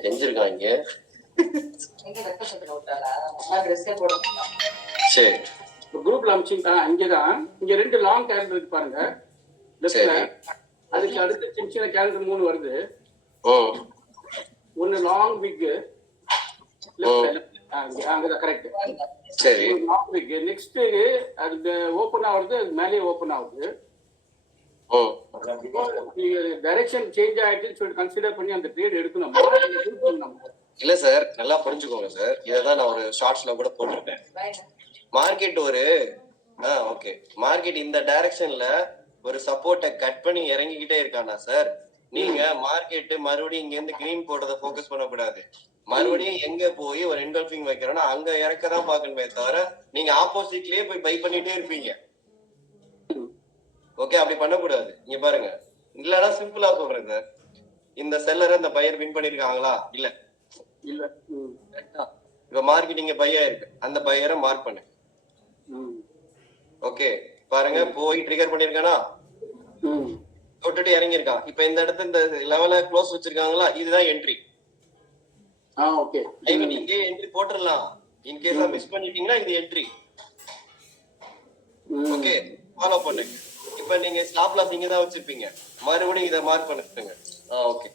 செஞ்சிருக்காங்க. சரி, குரூப்ல அமிச்சிங்களா? இங்கதான், இங்க 2 லாங் கேலண்டர் இருக்கு பாருங்க லெஃப்ட்ல. அதுக்கு அடுத்து சின்ன சின்ன கேலண்டர் 3 வருது. ஒன்னு லாங் பிக் லெஃப்ட்ல, அங்கதான் கரெக்ட். சரி, லாங் பிக் நெக்ஸ்ட் அது ஓபன் ஆகுது, அது மேலே ஓபன் ஆகுது. டைரக்ஷன் சேஞ்ச் ஆயிடுச்சுன்னு சொல்லிட்டு கன்சிடர் பண்ணி அந்த ட்ரேட் எடுக்கணும். இல்ல சார், நல்லா புரிஞ்சுக்கோங்க சார். இததான் நான் ஒரு ஷார்ட்ஸ்ல கூட போட்டிருக்கேன். மார்க்கெட் ஓகே, மார்க்கெட் இந்த டைரக்ஷன்ல ஒரு சப்போர்ட்டை கட் பண்ணி இறங்கிக்கிட்டே இருக்கானா சார்? நீங்க மார்க்கெட் மறுபடியும் இங்க இருந்து கிரீன் போடுறத போக்கஸ் பண்ணக்கூடாது. மறுபடியும் எங்க போய் ஒரு என்கல்ஃபிங் வைக்கிறோம்னா அங்க இறக்கதான் பாக்கணுமே தவிர நீங்க ஆப்போசிட்லயே போய் பை பண்ணிட்டே இருப்பீங்க. ஓகே, அப்படி பண்ணக்கூடாது. இங்க பாருங்க, இல்லன்னா சிம்பிளா சொல்றேன் சார், இந்த செல்லரை இந்த பையர் வின் பண்ணிருக்காங்களா? இல்ல. இப்ப மார்க்கெட் இங்க பையா இருக்கு, அந்த பையரை மார்க் பண்ணு. ஓகே, பாருங்க, போய் ட்ரிகர் பண்ணிருக்கானா, தொட்டுட்டு இறங்கி இருக்கான். இப்ப இந்த இடத்துல இந்த லெவல க்ளோஸ் வச்சிருக்காங்களா, இதுதான் என்ட்ரி. இங்கே என்ட்ரி போட்டுடலாம். இன்கேஸா மிஸ் பண்ணிட்டீங்கன்னா இது என்ட்ரி. ஓகே, ஃபாலோ பண்ணுங்க. இப்ப நீங்க ஸ்டாப் லாஸ் இங்க தான் வச்சிருப்பீங்க, மறுபடியும் இதை மார்க் பண்ணுங்க. ஓகே,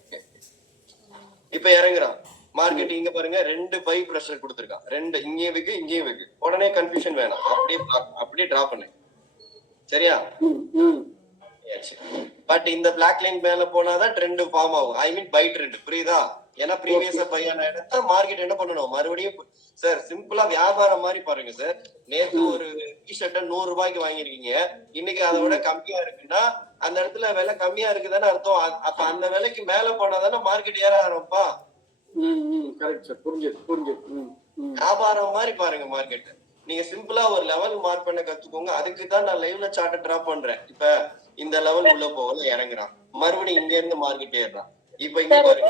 இப்ப இறங்குறான் மார்க்கெட். இங்க பாருங்க, 2 பை பிரஷர் கொடுத்துருக்கான், 2 இங்கேயும் வைக்கு இங்கேயும் வைக்கு. உடனே கன்ஃபியூஷன் வேணாம், அப்படியே டிரா பண்ணு. சரியா? பட் இந்த பிளாக் லைன் மேல போனாதான் ட்ரெண்ட் ஃபார்ம் ஆகும். ஐ மீன் பை ட்ரெண்ட், புரியுதா? ஏன்னா ப்ரீவியஸா பை ஆன இடத்த மார்க்கெட் என்ன பண்ணணும், மறுபடியும் சார் சிம்பிளா வியாபாரம் மாதிரி பாருங்க சார். நேத்து ஒரு டிஷர்ட்டை 100 ரூபாய்க்கு வாங்கிருக்கீங்க, இன்னைக்கு அதை விட கம்மியா இருக்குன்னா அந்த இடத்துல விலை கம்மியா இருக்குதானே அர்த்தம். அப்ப அந்த விலைக்கு மேல போனாதானே மார்க்கெட் ஏற ஆரம்பிப்பா. வியாபாரம் மாதிரி பாருங்க மார்க்கெட். நீங்க சிம்பிளா ஒரு லெவல் மார்க் பண்ண கத்துக்கோங்க. அதுக்கு தான் நான் லைவ்ல சார்ட் டிரா பண்றேன். இப்ப இந்த லெவல் உள்ள போகல, இறங்குறான், மறுபடியும் இங்க இருந்து மார்க்கெட் ஏறுறான். இப்ப இங்க பாருங்க,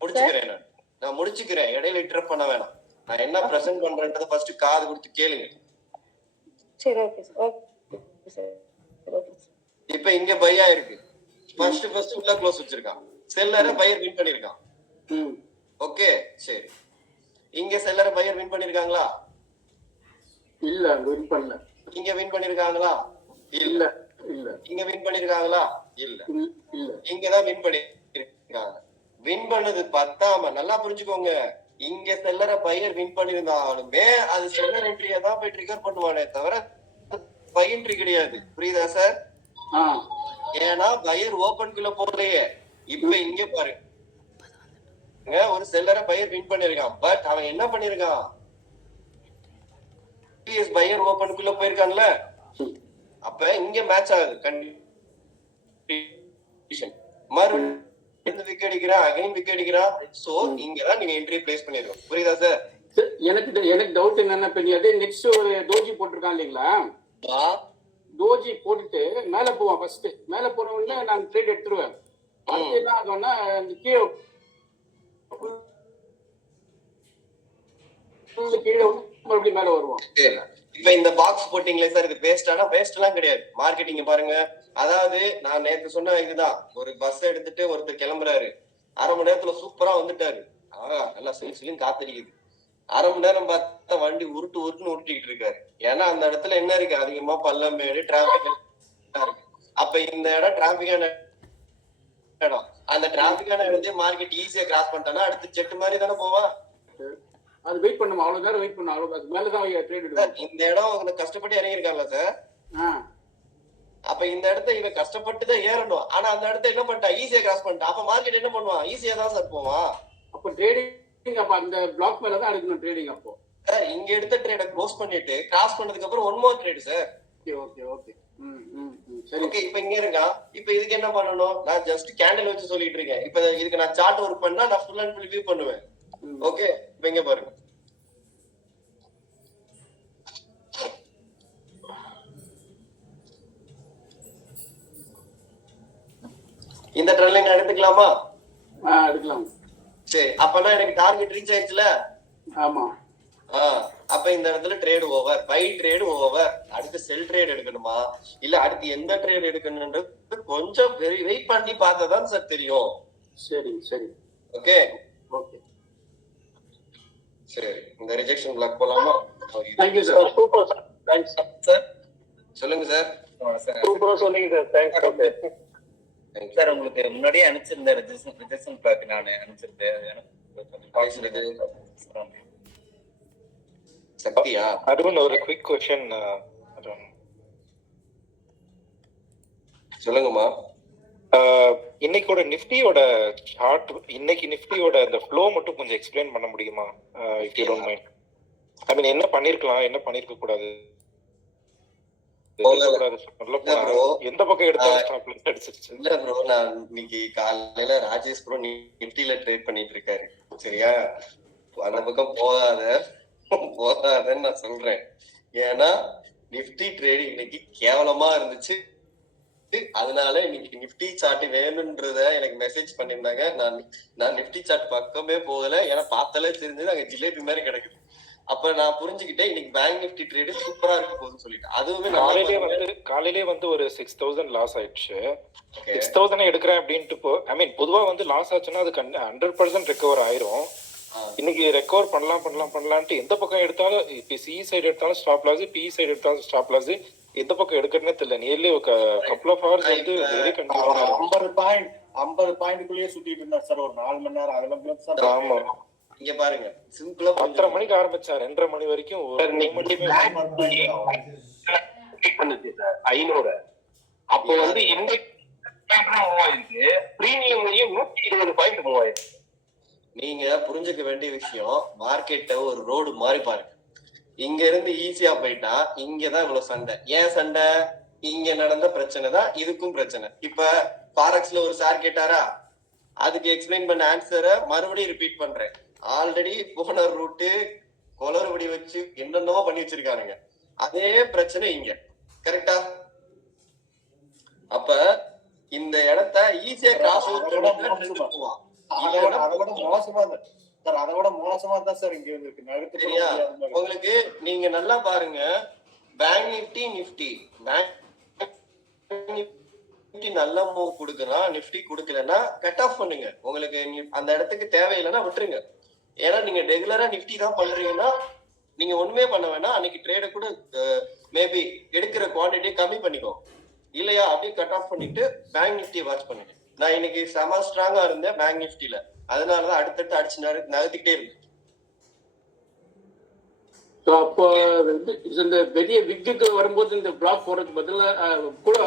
முடிச்சுக்கிறேன். நான் முடிச்சுக்கிறேன், இடையில இன்டரப்ட் பண்ண வேணாம். நான் என்ன பிரசன்ட் பண்றேன்றத ஃபர்ஸ்ட் காது கொடுத்து கேளுங்க. இப்ப இங்க பையா இருக்கு, ஃபர்ஸ்ட் உள்ள க்ளோஸ் வச்சிருக்கான், செல்லரை பையர் வின் பண்ணிருக்கான். ஓகே, சரி, இங்க செல்லரை பையர் வின் பண்ணிருக்காங்களா? இல்ல, வின் பண்ணல. இங்க வின் பண்ணிருக்காங்களா? இல்ல. இங்க வின் பண்ணிருக்காங்களா? இல்ல. இங்கதான் வின் பண்ணி வின் பண்ணது பத்தாம நல்லா புரிஞ்சுக்கோங்க, இங்க செல்லற பையர் வின் பண்ணிருந்தாலுமே அது செல்லர் என்ட்ரியா தான் போய் ட்ரிகர் பண்ணுவானே தவிர பை என்ட்ரி கிடையாது. புரியுதா சார்? ஏன்னா பையர் ஓபன்குள்ள போகலையே. இப்ப இங்க பாருங்க, ஒரு செல்லரை பையர் வின் பண்ணிருக்கான், பட் அவன் என்ன பண்ணிருக்கான், பையர் ஓபனுக்குள்ள போயிருக்கான்ல, அப்ப இங்க மேட்ச் ஆகுது கண்டிஷன். மறுபடியும் விக்கெட் அடிக்கிறான், அகைன் விக்கெட் அடிக்கிறான். சோ இங்கதான் நீங்க என்ட்ரி பிளேஸ் பண்ணிருக்கோம். புரியுதா சார்? எனக்கு டவுட் என்னன்னா, நெக்ஸ்ட் ஒரு டோஜி போட்டிருக்கான் இல்லைங்களா, டோஜி போட்டுட்டு மேல போவான். ஃபர்ஸ்ட் மேல போன உடனே நான் ட்ரேட் எடுத்துருவேன். அடுத்து என்ன ஆகும்னா கீழே மறுபடியும் மேல வருவோம். இப்ப இந்த பாக்ஸ் போட்டீங்களே சார், இது வேஸ்டானா வேஸ்ட் எல்லாம் கிடையாது. மார்க்கெட்டிங் பாருங்க, அதாவது நான் நேத்து சொன்ன இதுதான், ஒரு பஸ் எடுத்துட்டு ஒருத்தர் கிளம்புறாரு, அரை மணி நேரத்துல சூப்பரா வந்துட்டாரு, நல்லா சிலிசிலின்னு காத்தடிக்குது. அரை மணி நேரம் பார்த்தா வண்டி உருட்டுன்னு உருட்டிக்கிட்டு இருக்காரு. ஏன்னா அந்த இடத்துல என்ன இருக்கு, அதிகமா பள்ளம் மேடு டிராபிக் இருக்கு. அப்ப இந்த இடம் டிராபிக்கான இடம், அந்த டிராபிக்கான இடத்தையும் மார்க்கெட் ஈஸியா கிராஸ் பண்ணிட்டானா அடுத்து செட்டு மாதிரி தானே போவா. அது வெயிட் பண்ணுமா, அவ்வளவு நேரம் வெயிட் பண்ணணும், அவ்வளவு மேலதான் ட்ரேட். இந்த இடம் உங்களுக்கு கஷ்டப்பட்டு இறங்கிருக்காங்கல்ல சார், அப்ப இந்த இடத்த இவன் கஷ்டப்பட்டு தான் ஏறணும். ஆனா அந்த இடத்த என்ன பண்ணிட்டா, ஈஸியா கிராஸ் பண்ணிட்டான். அப்ப மார்க்கெட் என்ன பண்ணுவான், ஈஸியா தான் சார் போவான். அப்ப ட்ரேடிங் அப்ப அந்த பிளாக் மேல தான் எடுக்கணும் ட்ரேடிங். அப்போ சார் இங்க எடுத்த ட்ரேட க்ளோஸ் பண்ணிட்டு கிராஸ் பண்ணதுக்கு அப்புறம் one more trade sir. Okay okay சரி. ஓகே, இப்ப இங்க இருக்கா, இப்ப இதுக்கு என்ன பண்ணணும், நான் ஜஸ்ட் கேண்டில் வச்சு சொல்லிட்டு இருக்கேன். இப்ப இதுக்கு நான் சார்ட் ஒர்க் பண்ணா நான் ஃபுல் அண்ட் ஃபுல் வியூ பண்ணுவேன். ஓகே, இப்ப இங்க பாருங்க, இந்த ட்ரெண்ட் லைன் எடுத்துக்கலாமா? எடுக்கலாம். சரி, அப்பனா எனக்கு டார்கெட் ரீச் ஆயிடுச்சுல. ஆமா. அப்ப இந்த இடத்துல trade over, buy trade over. அடுத்து செல் ட்ரேட் எடுக்கணுமா இல்ல அடுத்து எந்த ட்ரேட் எடுக்கணும்ன்றது கொஞ்சம் வெயிட் பண்ணி பார்த்தாதான் சார் தெரியும். சரி சரி, ஓகே ஓகே. சரி, இந்த ரிஜெக்ஷன் பிளாக் போலாமா? Thank you sir. Super sir, thanks sir. சொல்லுங்க சார். சூப்பரா சொன்னீங்க சார், தேங்க்ஸ் சார். உங்களுக்கு முன்னாடியே அனுப்பிச்சிருந்த ரிஜெக்ஷன் பிளாக் நான் அனுப்பிச்சிருந்தேன். சக்தியா? அருண், ஒரு குவிக் क्वेश्चन அருண். சொல்லுங்கம்மா. இன்னைக்கோட நிஃப்டியோட சார்ட், இன்னைக்கு நிஃப்டியோட அந்த ஃப்ளோ மட்டும் கொஞ்சம் எக்ஸ்பிளைன் பண்ண முடியுமா? If you don't mind. I mean என்ன பண்ணிருக்கலாம், என்ன பண்ணிருக்க கூடாது, எந்த பக்கம் எடுத்தாலும் ஸ்டாப் லாஸ் அடிச்சிருச்சு. இல்ல ப்ரோ, நான் இன்னைக்கு காலையில ராஜேஷ் ப்ரோ நிஃப்டில ட்ரேட் பண்ணிட்டு இருக்காரு. சரியா, அந்த பக்கம் போகாதன்னு நான் சொல்றேன். ஏன்னா நிஃப்டி ட்ரேட் இன்னைக்கு கேவலமா இருந்துச்சு. அதனால இன்னைக்கு நிஃப்டி சார்ட் வேணும்ன்றத எனக்கு மெசேஜ் பண்ணிருந்தாங்க. நான் நிஃப்டி சார்ட் பக்கமே போகல, ஏன்னா பார்த்தாலே தெரிஞ்சது அங்க ஜிலேபி மாதிரி கிடக்குது. அப்ப நான் புரிஞ்சுக்கிட்டேன் இன்னைக்கு பேங்க் நிஃப்டி ட்ரேட் சூப்பரா இருக்க போகுதுன்னு சொல்லிட்டு. அதுவுமே காலையிலே வந்து ஒரு 6000 லாஸ் ஆயிடுச்சு. 6000 எடுக்கிறேன் அப்படின்ட்டு ஐ மீன் பொதுவா வந்து லாஸ் ஆச்சுன்னா அது 100% ரெக்கவர் ஆயிரும். இன்னைக்கு ரெக்கவர் பண்ணலாம்ட்டு எந்த பக்கம் எடுத்தாலும், இப்ப சி சைடு எடுத்தாலும் ஸ்டாப் லாஸ், பி சைடு எடுத்தாலும் ஸ்டாப் லாஸ், எந்த பக்கம் எடுக்கிறதுனே தெரியல. நியர்லி கப்புள் ஆஃப் ஹவர்ஸ் வந்து வெரி கன்ஃபியூஷனா 50 பாயிண்ட்குள்ளேயே சுத்திட்டு இருந்தா சார் ஒரு 4 மணி நேரம். அதெல்லாம் சார் ஆமா. இங்க பாருங்க, சிம்பிளா 10:30 மணிக்கு ஆரம்பிச்சா 2:30 மணி வரைக்கும் 500. அப்போ வந்து இன்னைக்கு பிரீமியம் 120 பாயிண்ட் மூவ் ஆயிருக்கு. நீங்க புரிஞ்சுக்க வேண்டிய விஷயம், மார்க்கெட்ட ஒரு ரோடு மாதிரி பாருங்க. இங்க இருந்து ஈஸியா போயிட்டா இங்கதான் இவ்வளவு சண்டை. ஏன் சண்டை? இங்க நடந்த பிரச்சனை தான் இதுக்கும் பிரச்சனை. இப்ப ஃபாரெக்ஸ்ல ஒரு சார் கேட்டாரா, அதுக்கு எக்ஸ்பிளைன் பண்ண ஆன்சரை மறுபடியும் ரிப்பீட் பண்றேன். ஆல்ரெடி போன ரூட்டு குளறுபடி வச்சு என்னென்னமோ பண்ணி வச்சிருக்கானுங்க. அதே பிரச்சனை இங்க. கரெக்டா? அப்ப இந்த இடத்த ஈஸியா கிராஸ் போவான். அதோட மோசமா தான் சார் இங்க இருக்கு. சரியா? உங்களுக்கு நீங்க நல்லா பாருங்க, பேங்க் நிஃப்டி நல்ல மூவ் கொடுக்குறான், நிஃப்டி கொடுக்கலன்னா கட் ஆஃப் பண்ணுங்க. உங்களுக்கு அந்த இடத்துக்கு தேவையில்லைன்னா விட்டுருங்க. ஏன்னா நீங்க ரெகுலரா நிஃப்டி தான் பண்றீங்கன்னா நீங்க ஒண்ணுமே பண்ண வேணாம். அன்னைக்கு ட்ரேட கூட மேபி எடுக்கிற குவான்டிட்டி கம்மி பண்ணிக்கோ. இல்லையா அப்படியே கட் ஆஃப் பண்ணிட்டு பேங்க் நிஃப்டி வாட்ச் பண்ணுங்க. நான் இன்னைக்கு செம ஸ்ட்ராங்கா இருந்தேன் பேங்க் நிஃப்டில, அதனாலதான் அடுத்தடுத்து அடிச்சு நகர்த்திக்கிட்டே இருக்கு. அப்போ இந்த பெரிய விக்குக்கு வரும்போது இந்த பிளாக் போடுறதுக்கு பதிலா கூட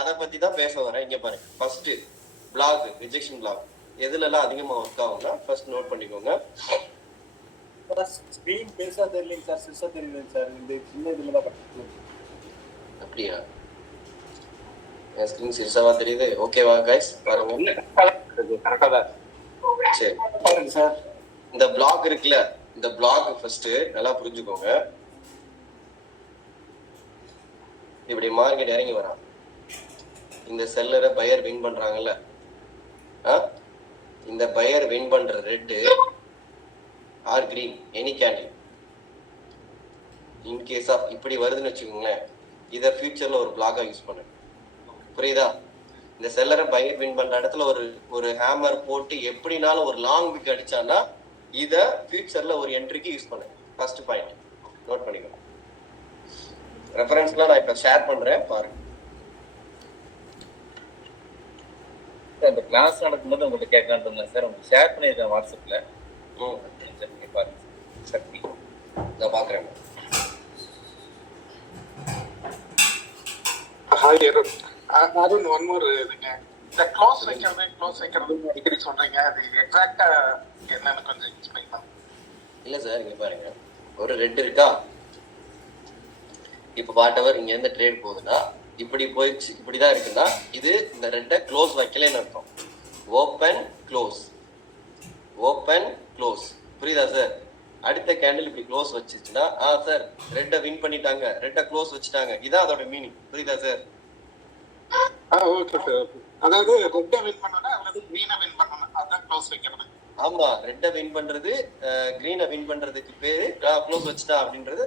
அத பத்தி தான் பேச வரேன். இங்க பாருங்க, ஃபர்ஸ்ட் பிளாக் ரிஜெக்ஷன் பிளாக் எதுல எல்லாம் அதிகமா ஒர்க் ஆகும்னா ஃபர்ஸ்ட் நோட் பண்ணிக்கோங்க. ஸ்கிரீன் பெருசா தெரியலைங்க சார், சிறுசா தெரியுதுங்க சார். இந்த சின்ன இதுல தான் அப்படியா? என் ஸ்கிரீன் சிறுசாவா தெரியுது. ஓகேவா கைஸ்? பாருங்க கரெக்டா தான். சரி பாருங்க சார், இந்த பிளாக் இருக்குல்ல, இந்த பிளாக் ஃபர்ஸ்ட் நல்லா புரிஞ்சுக்கோங்க. இப்படி மார்க்கெட் இறங்கி வரான், இந்த செல்லரை பையர் வின் பண்றாங்கல்ல, இந்த பையர் வின் பண்ற red or green any candle in case of இப்படி வருதுன்னு வச்சுக்கோங்களேன், இதை ஃபியூச்சர்ல ஒரு பிளாக்கா யூஸ் பண்ணுங்க. புரியுதா? இந்த செல்லரை பையர் வின் பண்ற இடத்துல ஒரு ஹேமர் போட்டு எப்படினாலும் ஒரு லாங் விக் அடிச்சான்னா இத ஃபியூச்சர்ல ஒரு என்ட்ரிக்கு யூஸ் பண்ணுங்க. ஃபர்ஸ்ட் பாயிண்ட் நோட் பண்ணிக்கோங்க. ரெஃபரன்ஸ்லாம் நான் இப்ப ஷேர் பண்றேன் பாருங்க. அந்த கிளாஸ் நடக்கும்போது உங்களுக்கு கேட்கலான்னு சார், உங்களுக்கு ஷேர் பண்ணியிருக்கேன் வாட்ஸ்அப்ல. பாருங்க சக்தி நான் பாக்குறேன். அருண், ஒன் மோர் இதுங்க. இந்த க்ளோஸ் வைக்கிறது அடிக்கடி சொல்றீங்க, அது எக்ஸாக்டா என்னன்னு கொஞ்சம் எக்ஸ்பிளைன் பண்ணுங்க. இல்ல சார், இங்க பாருங்க, ஒரு ரெட் இருக்கா, இப்ப வாட்டவர் இங்க இருந்து ட்ரேட் போகுதுன்னா இப்படி போயிடுச்சு, இப்படிதான் இருக்குன்னா இது இந்த ரெட்டை க்ளோஸ் வைக்கலன்னு அர்த்தம். Open close, open close. புரியுதா சார்? அடுத்த கேண்டில் இப்படி க்ளோஸ் வச்சுச்சுன்னா சார் ரெட்டை வின் பண்ணிட்டாங்க, ரெட்டை க்ளோஸ் வச்சுட்டாங்க, இதான் அதோட மீனிங். புரியுதா சார்? Okay sir. அதாவது ரெட்டை வின் பண்ணனும் அல்லது கிரீனை வின் பண்ணனும், அதான் க்ளோஸ் வைக்கிறது. ஆமா, ரெட்டை வின் பண்றது, கிரீனை வின் பண்றதுக்கு பேரு க்ளோஸ் வச்சுட்டா அப்படின்றது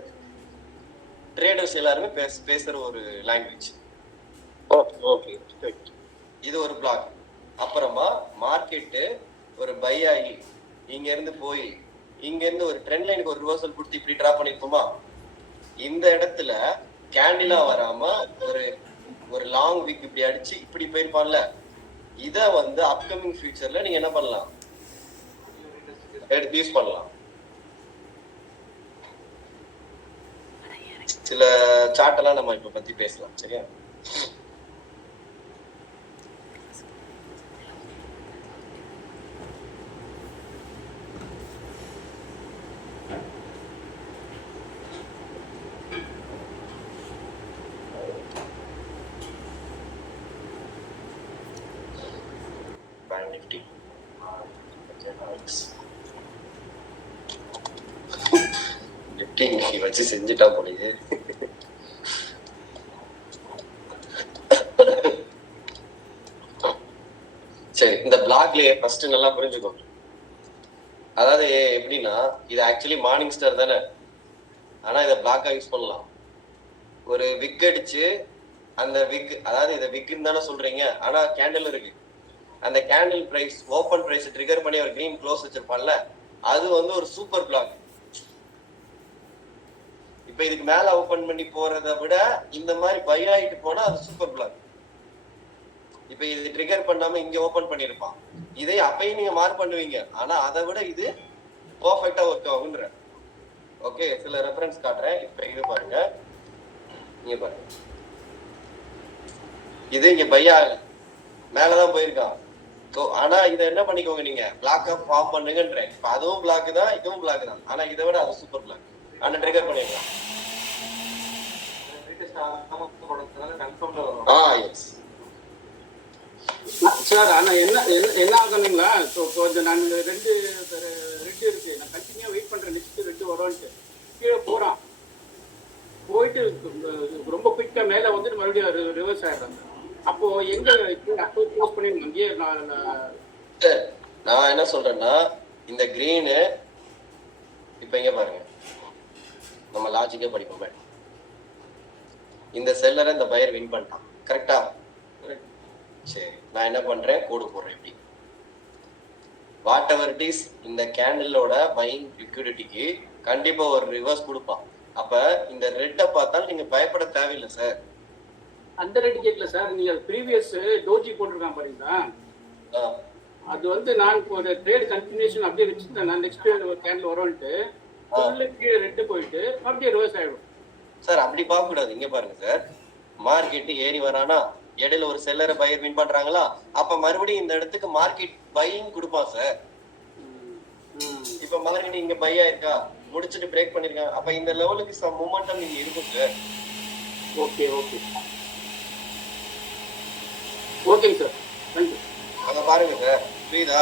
ட்ரேடர்ஸ் எல்லாருமே பேசுற ஒரு லாங்குவேஜ். ஓகே, இது ஒரு பிளாக். அப்புறமா மார்க்கெட்டு ஒரு பை ஆகி இங்க இருந்து போய் இங்க இருந்து ஒரு ட்ரெண்ட் லைனுக்கு ஒரு ரிவர்சல் கொடுத்து இப்படி டிரா பண்ணிருப்போமா, இந்த இடத்துல கேண்டிலா வராம ஒரு லாங் வீக் இப்படி அடிச்சு இப்படி போயிருப்பான்ல, இத வந்து அப்கமிங் ஃபியூச்சர்ல நீங்க என்ன பண்ணலாம், எடுத்து யூஸ் பண்ணலாம். சில சார்ட் எல்லாம் நம்ம இப்ப பத்தி பேசலாம். சரியா? பேங்க் நிஃப்டி நிஃப்டி வச்சு செஞ்சுட்டா போலயே. சரி, இந்த பிளாக்லயே ஃபர்ஸ்ட் நல்லா புரிஞ்சுக்கோ. அதாவது எப்படின்னா, இது ஆக்சுவலி மார்னிங் ஸ்டார் தானே, ஆனா இதை பிளாக்கா யூஸ் பண்ணலாம். ஒரு விக் அடிச்சு அந்த விக், அதாவது இதை விக்னு தானே சொல்றீங்க, ஆனா கேண்டில் இருக்கு, அந்த candle price open price trigger பண்ணி ஒரு கிரீன் க்ளோஸ் வச்சிருப்பான்ல, அது வந்து ஒரு சூப்பர் பிளாக். இப்ப இதுக்கு மேல ஓபன் பண்ணி போறதை விட இந்த மாதிரி பை ஆயிட்டு போனா அது சூப்பர் பிளாக். இப்ப இது ட்ரிகர் பண்ணாம இங்க ஓபன் பண்ணிருப்பான், இதை அப்பயும் நீங்க மார்க் பண்ணுவீங்க, ஆனா அதை விட இது பெர்ஃபெக்ட்டா ஒர்க் ஆகுன்ற. ஓகே, சில ரெஃபரன்ஸ் காட்டுறேன். இப்ப இது பாருங்க, இங்க பாருங்க, இது இங்க பை ஆகல, மேலதான் போயிருக்கான். ஆனா இதை என்ன பண்ணிக்கோங்க, நீங்க பிளாக்கா ஃபார்ம் பண்ணுங்கன்றேன். இப்ப அதுவும் பிளாக் தான், இதுவும் பிளாக் தான், ஆனா இதை விட அது சூப்பர் பிளாக். ஆனா ட்ரிகர் பண்ணிடலாம். சார், ஆனா என்ன ஆகணுங்களா, நான் ரெண்டு இருக்கு, நான் கண்டினியூ வெயிட் பண்றேன், நெக்ஸ்ட் ரெண்டு வரும்ட்டு கீழே போறான், போயிட்டு ரொம்ப குயிக்கா மேல வந்துட்டு மறுபடியும் ரிவர்ஸ் ஆயிடுறாங்க. அப்போ எங்க க்ளோஸ் பண்ணிருந்தேன். நான் என்ன சொல்றேன்னா, இந்த கிரீனு இப்ப இங்க பாருங்க, நம்ம லாஜிக்கா படிப்போமே, இந்த செல்லரை இந்த பையர் வின் பண்ணிட்டான், கரெக்டா? சரி, நான் என்ன பண்றேன், கோடு போடுறேன். இப்படி வாட் எவர் இட் இஸ், இந்த கேண்டிலோட பையிங் லிக்விடிட்டிக்கு கண்டிப்பா ஒரு ரிவர்ஸ் கொடுப்பான். அப்ப இந்த ரெட்டை பார்த்தாலும் நீங்க பயப்பட தேவையில்லை சார். அந்த ரேட்டு கேட்கல சார். நீங்க ப்ரீவியஸ் டோஜி போட்டிருக்கான் பாருங்களா, அது வந்து நான் ஒரு ட்ரேட் கண்டினியூஷன் அப்படியே வச்சுருந்தேன். நான் நெக்ஸ்ட் கேண்டில் வரோன்ட்டு கீழே ரெட்டு போயிட்டு அப்படியே ரிவர்ஸ் ஆயிடும் சார். அப்படி பார்க்க கூடாது. இங்க பாருங்க சார், மார்க்கெட் ஏறி வரானா, இடையில ஒரு செல்லரை பையர் வின் பண்றாங்களா, அப்ப மறுபடியும் இந்த இடத்துக்கு மார்க்கெட் பையிங் கொடுப்பான் சார். இப்ப மார்க்கெட் இங்க பை ஆயிருக்கா, முடிச்சுட்டு பிரேக் பண்ணிருக்காங்க, அப்ப இந்த லெவலுக்கு சம் மொமெண்டம் இங்க இருக்கும் சார். ஓகே ஓகே ஓகேங்க சார், தேங்க்யூ. அங்க பாருங்க சார், புரியுதா?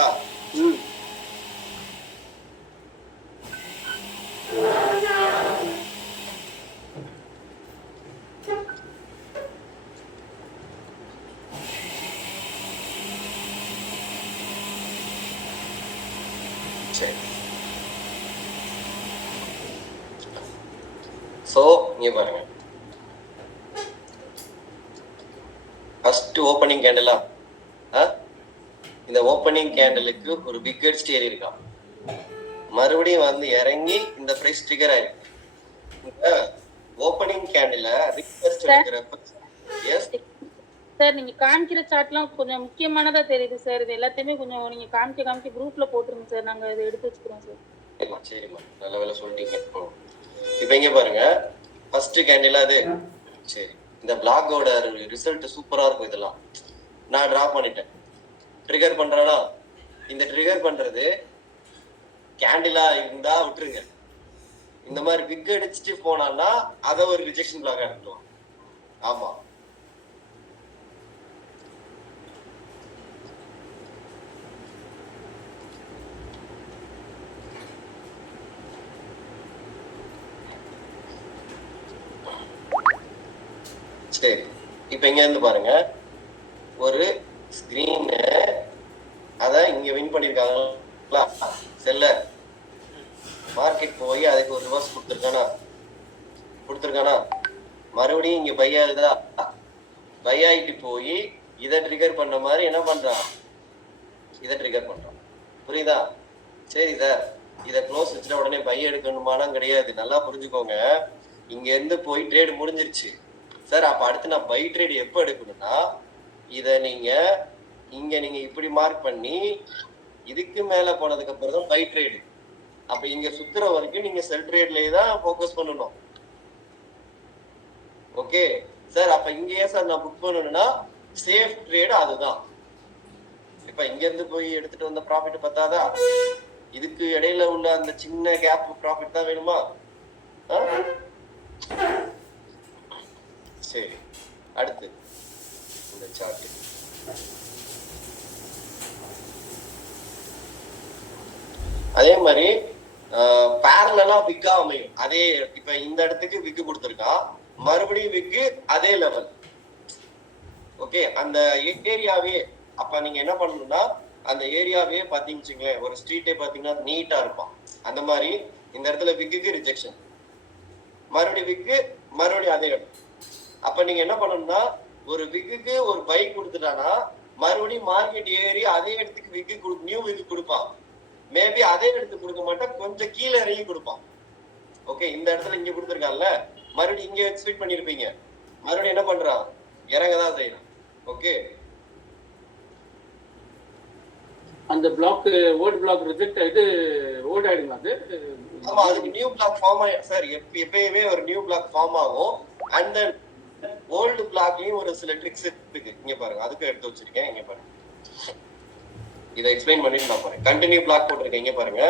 சரி. சோ இங்க பாருங்க, ஃபர்ஸ்ட் ஓப்பனிங் கேண்டலா, இந்த ஓப்பனிங் கேண்டலுக்கு ஒரு பிக் ஹெட் ஏறி இருக்கான், மறுபடியும் வந்து இறங்கி இந்த பிரைஸ் ட்ரிகர் ஆயிருக்கு. இந்த ஓப்பனிங் கேண்டில ரிக்வெஸ்ட் எடுக்கிறப்ப எஸ் சார், நீங்க காமிக்கிற சார்ட்லாம் கொஞ்சம் முக்கியமானதா தெரியுது சார். இது எல்லாத்தையுமே கொஞ்சம் நீங்க காமிக்க குரூப்ல போட்டுருங்க சார், நாங்க இதை எடுத்து வச்சுக்கிறோம் சார். சரிம்மா, நல்ல வேலை சொல்லிட்டீங்க. இப்ப இங்க பாருங்க, ஃபர்ஸ்ட் கேண்டில் அது. சரி, இந்த பிளாக்கோட ரிசல்ட் சூப்பரா இருக்கும். இதெல்லாம் நான் டிரா பண்ணிட்டேன். ட்ரிகர் பண்றானா, இந்த ட்ரிகர் பண்றது கேண்டிலா இருந்தா விட்டுருங்க. இந்த மாதிரி பிக் அடிச்சுட்டு போனான்னா அதை ஒரு ரிஜெக்ஷன் பிளாக் எடுத்துக்கலாம். ஆமா, சரி. இப்ப இங்க இருந்து பாருங்க, ஒரு ஸ்கிரீன் அத இங்க வின் பண்ணிருக்காங்களா செல்லர், மார்க்கெட் போய் அதுக்கு ஒரு ரிவர்ஸ் கொடுத்துருக்கானா, மறுபடியும் இங்க பை ஆகுதா, பை ஆகிட்டு போய் இதை ட்ரிகர் பண்ண மாதிரி என்ன பண்றான், இதை ட்ரிகர் பண்றான். புரியுதா? சரி சார், இதை க்ளோஸ் வச்சுட்டா உடனே பை எடுக்கணுமானா கிடையாது. நல்லா புரிஞ்சுக்கோங்க. இங்க இருந்து போய் ட்ரேடு முடிஞ்சிருச்சு சார். அப்ப அடுத்து நான் பை ட்ரேட் எப்போ எடுக்கணும்னா, இதை நீங்க இப்படி மார்க் பண்ணி இதுக்கு மேல போனதுக்கு அப்புறம் தான் பை ட்ரேடு. அப்ப இங்க சுத்துற வரைக்கும் நீங்க செல் ட்ரேட்லயே தான் ஃபோக்கஸ் பண்ணணும். Okay sir. அப்ப இங்கேயே சார் நான் புக் பண்ணணும்னா சேஃப் ட்ரேடு அதுதான். இப்ப இங்க இருந்து போய் எடுத்துட்டு வந்த ப்ராஃபிட் பத்தாதா, இதுக்கு இடையில உள்ள அந்த சின்ன கேப் ப்ராஃபிட் தான் வேணுமா? சரி, அடுத்து இந்த சார்ட். அதே மாதிரி பேரலா விக்கா அமையும். அதே இப்ப இந்த இடத்துக்கு விக்கு கொடுத்துருக்கான், மறுபடியும் விக்கு அதே லெவல். ஓகே, அந்த ஏரியாவே அப்ப நீங்க என்ன பண்ணணும்னா, அந்த ஏரியாவே பாத்தீங்கன்னு ஒரு ஸ்ட்ரீட்டே பாத்தீங்கன்னா நீட்டா இருப்பான். அந்த மாதிரி இந்த இடத்துல விக்கு ரிஜெக்ஷன், மறுபடியும் விக்கு, மறுபடியும் அதே இடம். அப்ப நீங்க என்ன பண்ணணும்னா, ஒரு விக்கு ஒரு பை கொடுத்துட்டானா மறுபடியும் மார்க்கெட் ஏறி அதே இடத்துக்கு விக்கு நியூ விக்கு கொடுப்பான். மேபி அதே இடத்துக்கு கொடுக்க மாட்டான், கொஞ்சம் கீழே இறங்கி கொடுப்பான். ஓகே, இந்த இடத்துல இங்க கொடுத்துருக்கான்ல, மறுபடியும் இங்க எக்ஸ்பெக்ட் பண்ணிருப்பீங்க, மறுபடியும் என்ன பண்றான், இறங்கதான் செய்யறான். ஓகே, அந்த பிளாக் ஓல்ட் பிளாக் ரிஜெக்ட் ஆயிட்டு ஓல்ட் ஆயிடுங்களா அது? ஆமா, அதுக்கு நியூ பிளாக் ஃபார்ம் ஆகும் சார். எப்பயுமே ஒரு நியூ பிளாக் ஃபார்ம் ஆகும். அந்த ஓல்டு பிளாக்லயும் ஒரு சில ட்ரிக்ஸ் இருக்கு. இங்க பாருங்க, அதுக்கு எடுத்து வச்சிருக்கேன். இங்க பாருங்க, இதை எக்ஸ்பிளைன் பண்ணிட்டு நான் போறேன். கண்டினியூ பிளாக் போட்டிருக்கேன். இங்க பாருங்க,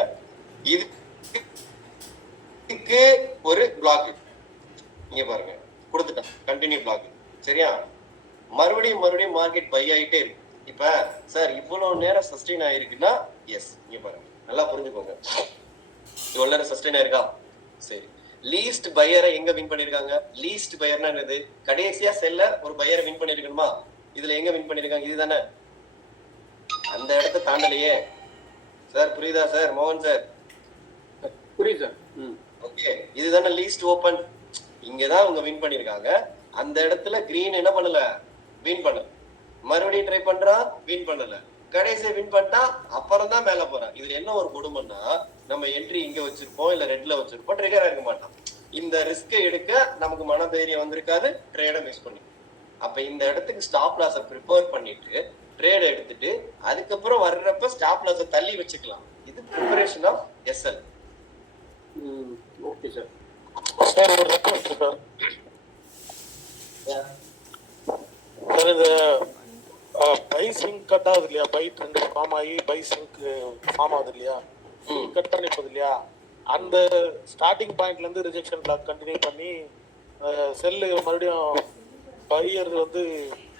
இதுக்கு ஒரு பிளாக் இங்க பாருங்க கொடுத்துட்டேன், கண்டினியூ பிளாக். சரியா? மறுபடியும் மார்க்கெட் பை ஆயிட்டே இருக்கு. இப்ப சார் இவ்வளவு நேரம் சஸ்டெயின் ஆயிருக்குன்னா எஸ், இங்க பாருங்க, நல்லா புரிஞ்சுக்கோங்க. இவ்வளவு நேரம் சஸ்டெயின் ஆயிருக்கா? சரி, லீஸ்ட் பையரை எங்க வின் பண்ணிருக்காங்க? லீஸ்ட் பையர்னா என்னது? கடைசியா செல்லர் ஒரு பையரை வின் பண்ணிருக்கணுமா? இதுல எங்க வின் பண்ணிருக்காங்க? இதுதானே. அந்த இடத்தை தாண்டலையே சார். புரியுதா சார்? மோகன் சார் புரியுது சார். ஓகே, இதுதானே லீஸ்ட் ஓபன். இங்கதான் அவங்க வின் பண்ணிருக்காங்க. அந்த இடத்துல கிரீன் என்ன பண்ணல, வின் பண்ணல. மறுபடியும் ட்ரை பண்றா, வின் பண்ணல. கடைசியா வின் பண்ணிட்டா அப்புறம் தான் மேல போறான். இதுல என்ன ஒரு கொடுமைன்னா, நம்ம என்ட்ரி இங்க வச்சிருப்போம், இல்ல ரெட்ல வச்சிருப்போம், ட்ரிகர் ஆக மாட்டான். இந்த ரிஸ்கை எடுக்க நமக்கு மன தைரியம் வந்திருக்காது, ட்ரேட மிஸ் பண்ணி. அப்ப இந்த இடத்துக்கு ஸ்டாப் லாஸை ப்ரிப்பேர் பண்ணிட்டு ட்ரேட் எடுத்துட்டு அதுக்கப்புறம் வர்றப்ப ஸ்டாப் லாஸை தள்ளி வச்சுக்கலாம். இது preparation of SL. Okay sir. Sir ஒரு ரெக்வஸ்ட் சார். சார் இந்த பை சிங்க் கட் ஆகுது இல்லையா, பை ட்ரெண்ட் ஃபார்ம் ஆகி பை சிங்க் ஃபார்ம் ஆகுது இல்லையா, கட் பண்ணி போகுது இல்லையா, அந்த ஸ்டார்டிங் பாயிண்ட்ல இருந்து ரிஜெக்ஷன் பிளாக் கண்டினியூ பண்ணி செல்லு மறுபடியும்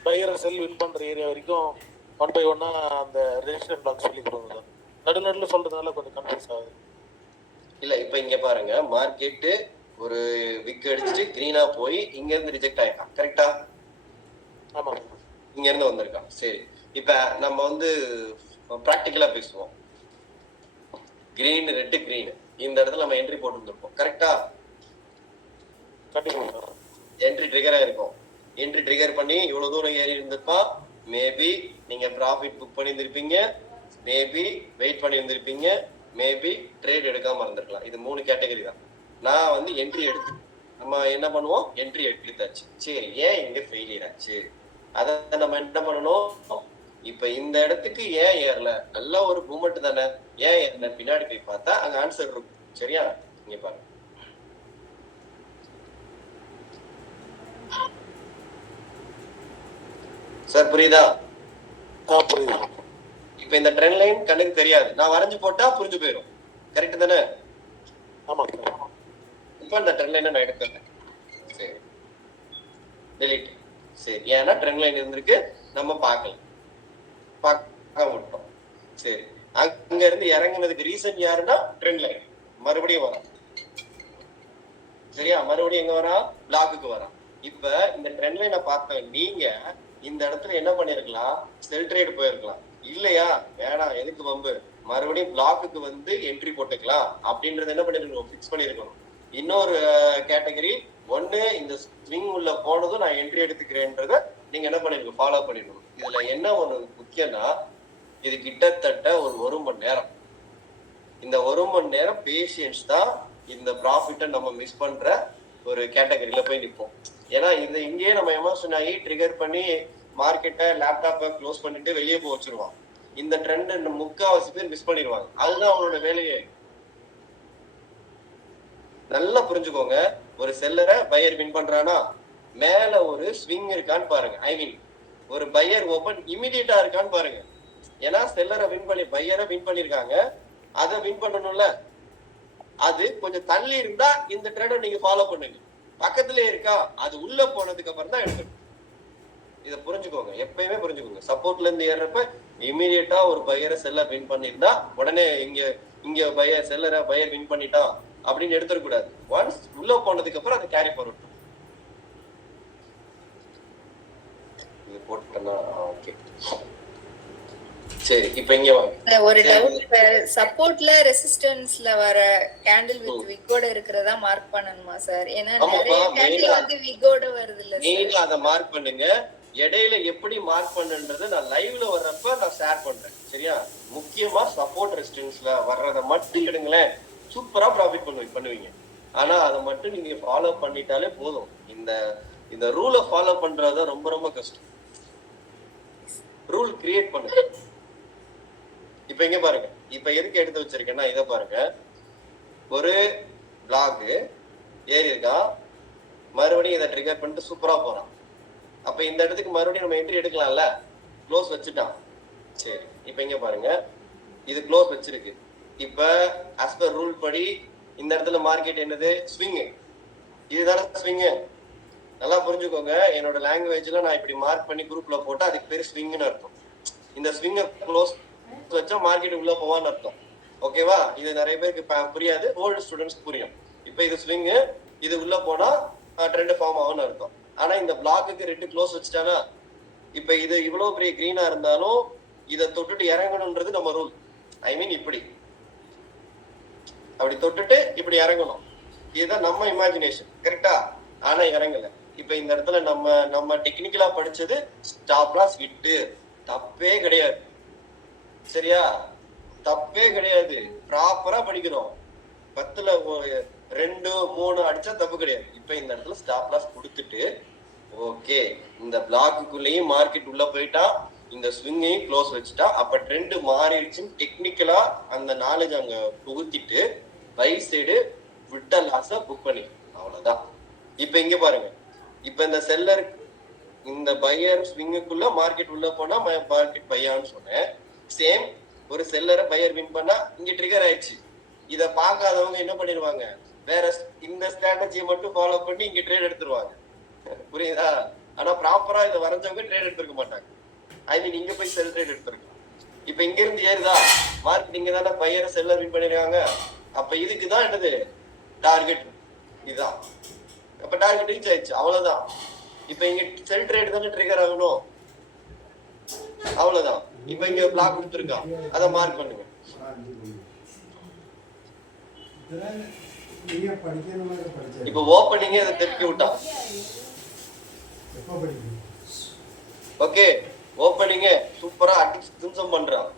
பையரை செல் வின் பண்ற ஏரியா வரைக்கும் 1 by 1 அந்த ரிஜெக்ஷன் பிளாக் சொல்லி கொடுங்க சார். நடுநடுல சொல்றதுனால கொஞ்சம் கன்ஃபியூஸ் ஆகுது. இல்ல இப்ப இங்க பாருங்க, மார்க்கெட்டு ஒரு விக் அடிச்சுட்டு கிரீனா போய் இங்க இருந்து ரிஜெக்ட் ஆயிருக்கான். கரெக்டா? ஆமா, இங்க இருந்து வந்திருக்கான். சரி, இப்ப நம்ம வந்து பிராக்டிக்கலா பேசுவோம். கிரீன் ரெட் கிரீன் இந்த இடத்துல நம்ம என்ட்ரி போட்டு இருந்திருப்போம். கரெக்டா? கண்டிப்பா என்ட்ரி ட்ரிகர் ஆயிருக்கும். என்ட்ரி ட்ரிகர் பண்ணி இவ்வளவு தூரம் ஏறி இருந்திருப்பா. மேபி நீங்க ப்ராஃபிட் புக் பண்ணி இருந்திருப்பீங்க, மேபி வெயிட் பண்ணி இருந்திருப்பீங்க, மேபி ட்ரேட் எடுக்காம இருந்திருக்கலாம். இது 3 கேட்டகரி தான். நான் வந்து என்ட்ரி எடுத்து நம்ம என்ன பண்ணுவோம், என்ட்ரி எடுத்தாச்சு. சரி, ஏன் இங்க ஃபெயிலியர் ஆச்சு, அதை நம்ம என்ன பண்ணணும், இப்ப இந்த இடத்துக்கு ஏன் ஏறல, நல்ல ஒரு மூமெண்ட் தானே, ஏன் ஏறல பின்னாடி போய் பார்த்தா அங்க ஆன்சர் இருக்கும். சரியா? இங்க பாருங்க. சார் புரியுதா? புரியுது. இப்ப இந்த ட்ரெண்ட் லைன் கண்ணுக்கு தெரியாது, நான் வரைஞ்சு போட்டா புரிஞ்சு போயிடும். கரெக்ட் தானே? ஆமா. இப்ப இந்த ட்ரெண்ட் லைனை நான் எடுத்துறேன். சரி, டெலிட். சரி, ஏன்னா ட்ரெண்ட் லைன் இருந்திருக்கு, நம்ம பார்க்க விட்டோம். சரி, அங்க இருந்து இறங்குனதுக்கு ரீசன் யாருன்னா ட்ரெண்ட் லைன். மறுபடியும் வரான். சரியா? மறுபடியும் எங்க வரா, பிளாக்குக்கு வரா. இப்ப இந்த ட்ரெண்ட் லைனை பார்த்த நீங்க இந்த இடத்துல என்ன பண்ணிருக்கலாம், செல் ட்ரேட் போயிருக்கலாம். இல்லையா, வேணாம், எதுக்கு வம்பு, மறுபடியும் பிளாக்குக்கு வந்து என்ட்ரி போட்டுக்கலாம் அப்படின்றத என்ன பண்ணிருக்கணும், ஃபிக்ஸ் பண்ணிருக்கணும். இன்னொரு கேட்டகரி ஒண்ணு, இந்த ஸ்விங் உள்ள போனதும் நான் என்ட்ரி எடுத்துக்கிறேன்றத நீங்க என்ன பண்ணிருக்கணும், ஃபாலோ பண்ணிருக்கணும். இதுல என்ன ஒண்ணு முக்கியம்னா, இது கிட்டத்தட்ட ஒரு 1 மணி நேரம். இந்த 1 மணி நேரம் பேஷியன்ஸ் தான் இந்த ப்ராஃபிட்டை நம்ம மிஸ் பண்ற ஒரு கேட்டகரியில போய் நிற்போம். ஏன்னா இது இங்கேயே நம்ம எமோஷன் ஆகி ட்ரிகர் பண்ணி மார்க்கெட்டை லேப்டாப்பை க்ளோஸ் பண்ணிட்டு வெளியே போய் வச்சிருவான். இந்த ட்ரெண்ட் 3/4 பேர் மிஸ் பண்ணிடுவாங்க. அதுதான் அவனோட வேலையே. நல்லா புரிஞ்சுக்கோங்க. ஒரு செல்லரை பையர் வின் பண்றானா, மேல ஒரு ஸ்விங் இருக்கான்னு பாருங்க. ஐ மீன் ஒரு பையர் ஓபன் இமிடியேட்டா இருக்கான்னு பாருங்க. ஏன்னா செல்லரை வின் பண்ணி பையரை வின் பண்ணிருக்காங்க, அதை வின் பண்ணணும்ல. அது கொஞ்சம் தள்ளி இருந்தா இந்த ட்ரெண்டை நீங்க ஃபாலோ பண்ணுங்க. பக்கத்திலே இருக்கா, அது உள்ள போனதுக்கு அப்புறம் தான் எடுக்கணும். இதை புரிஞ்சுக்கோங்க, எப்பயுமே புரிஞ்சுக்கோங்க. சப்போர்ட்ல இருந்து ஏறப்ப இமீடியட்டா ஒரு பையரை செல்லர் வின் பண்ணிருந்தா உடனே இங்க பையர் செல்லரை பையர் வின் பண்ணிட்டான் அப்படின்னு எடுத்துடக்கூடாது. ஒன்ஸ் உள்ள போனதுக்கு அப்புறம் அதை கேரி ஃபார்வர்ட் இது போட்டுட்டேன்னா ஓகே. சரி, இப்போ இங்க வாங்க. ஒரு டவுட், சப்போர்ட்ல ரெசிஸ்டன்ஸ்ல வர கேண்டில் வித் விக்கோட இருக்குறதா மார்க் பண்ணணுமா சார்? ஏன்னா நிறைய கேண்டில் வந்து விக்கோட வருது இல்ல சார். நீங்க அத மார்க் பண்ணுங்க. இடையில எப்படி மார்க் பண்ணுன்றது நான் லைவ்ல வர்றப்ப நான் ஷேர் பண்றேன். சரியா? முக்கியமா சப்போர்ட் ரெசிஸ்டன்ஸ்ல வர்றத மட்டும் எடுங்களேன், சூப்பரா ப்ராஃபிட் பண்ணுவீங்க. ஆனா அதை மட்டும் நீங்க ஃபாலோ பண்ணிட்டாலே போதும். இந்த ரூலை ஃபாலோ பண்றது ரொம்ப ரொம்ப கஷ்டம். ரூல் கிரியேட் பண்ணுங்க. இப்ப எங்க பாருங்க, இப்ப எதுக்கு எடுத்து வச்சிருக்கேன்னா இதை பாருங்க. ஒரு பிளாக் ஏறி இருக்கா, மறுபடியும் இதை ட்ரிகர் பண்ணிட்டு சூப்பரா போறான். அப்ப இந்த இடத்துக்கு மறுபடியும் நம்ம என்ட்ரி எடுக்கலாம்ல, க்ளோஸ் வச்சுட்டான். சரி, இப்ப இங்க பாருங்க, இது க்ளோஸ் வச்சிருக்கு. இப்ப ஆஸ் பர் ரூல் படி இந்த இடத்துல மார்க்கெட் என்னது, ஸ்விங்கு. இதுதானே ஸ்விங்கு. நல்லா புரிஞ்சுக்கோங்க. என்னோட லாங்குவேஜ்ல நான் இப்படி மார்க் பண்ணி குரூப்ல போட்டா அதுக்கு பேர் ஸ்விங்னு அர்த்தம். இந்த ஸ்விங்கை க்ளோஸ் வச்சா மார்க்கெட் உள்ள போவான்னு அர்த்தம். ஓகேவா? இது நிறைய பேருக்கு புரியாது, ஓல்டு ஸ்டூடெண்ட்ஸ் புரியும். இப்ப இது ஸ்விங்கு, இது உள்ள போனா ட்ரெண்ட் ஃபார்ம் ஆகும்னு அர்த்தம். ஆனா இந்த பிளாக்குக்கு ரெண்டு க்ளோஸ் வச்சுட்டானா, இப்ப இது இவ்வளவு பெரிய கிரீனா இருந்தாலும் இதை தொட்டுட்டு இறங்கணும்ன்றது நம்ம ரூல். ஐ மீன் இப்படி அப்படி தொட்டுட்டு இப்படி இறங்கணும். இதுதான் நம்ம இமேஜினேஷன். கரெக்டா? ஆனா இறங்கல. இப்ப இந்த இடத்துல நம்ம டெக்னிக்கலா படிச்சது ஸ்டாப் லாஸ் விட்டு தப்பே கிடையாது. சரியா? தப்பே கிடையாது. ப்ராப்பரா படிக்கணும். 10ல 2, 3 அடிச்சா தப்பு கிடையாது. இப்ப இந்த இடத்துல ஸ்டாப் லாஸ் கொடுத்துட்டு ஓகே, இந்த பிளாக்குள்ளேயும் மார்க்கெட் உள்ள போயிட்டா, இந்த ஸ்விங்கையும் க்ளோஸ் வச்சுட்டா, அப்ப ட்ரெண்ட் மாறிடுச்சுன்னு டெக்னிக்கலா அந்த நாலேஜ் அங்க புகுத்திட்டு பை சைடு விட்ட லாஸ புக் பண்ணி, அவ்வளவுதான். இப்ப இங்க பாருங்க, இப்ப இந்த செல்லர் இந்த பையர் ஸ்விங்குக்குள்ள மார்க்கெட் உள்ள போனா மார்க்கெட் பையான்னு சொன்னேன். சேம் ஒரு செல்லரை பையர் வின் பண்ணா இங்க ட்ரிகர் ஆயிடுச்சு. இத பார்க்காதவங்க என்ன பண்ணிடுவாங்க, வேற இந்த ஸ்ட்ராட்டஜியை மட்டும் ஃபாலோ பண்ணி இங்க ட்ரேட் எடுத்துருவாங்க. புரியுதா? ஆனா ப்ராப்பரா இதை வரைஞ்சவங்க ட்ரேட் எடுத்துருக்க மாட்டாங்க. ஐ மீன் இங்க போய் செல் ட்ரேட் எடுத்துருக்கலாம். இப்ப இங்க இருந்து ஏறுதா மார்க்கெட், இங்க தானே பையரை செல்லர் வின் பண்ணிருக்காங்க. அப்ப இதுக்குதான் என்னது டார்கெட், இதுதான். அப்ப டார்கெட் ரீச் ஆயிடுச்சு, அவ்வளவுதான். இப்ப இங்க செல் ட்ரேட் தானே ட்ரிகர் ஆகணும், அவ்வளவுதான். இப்ப இங்க பிளாக் கொடுத்துருக்கான், அதை மார்க் பண்ணுங்க. இப்ப ஓப்பனிங்கே அதை திருப்பி விட்டான். ஓகே, ஓப்பனிங்கே சூப்பரா அடிச்சு திம்சம் பண்றான்.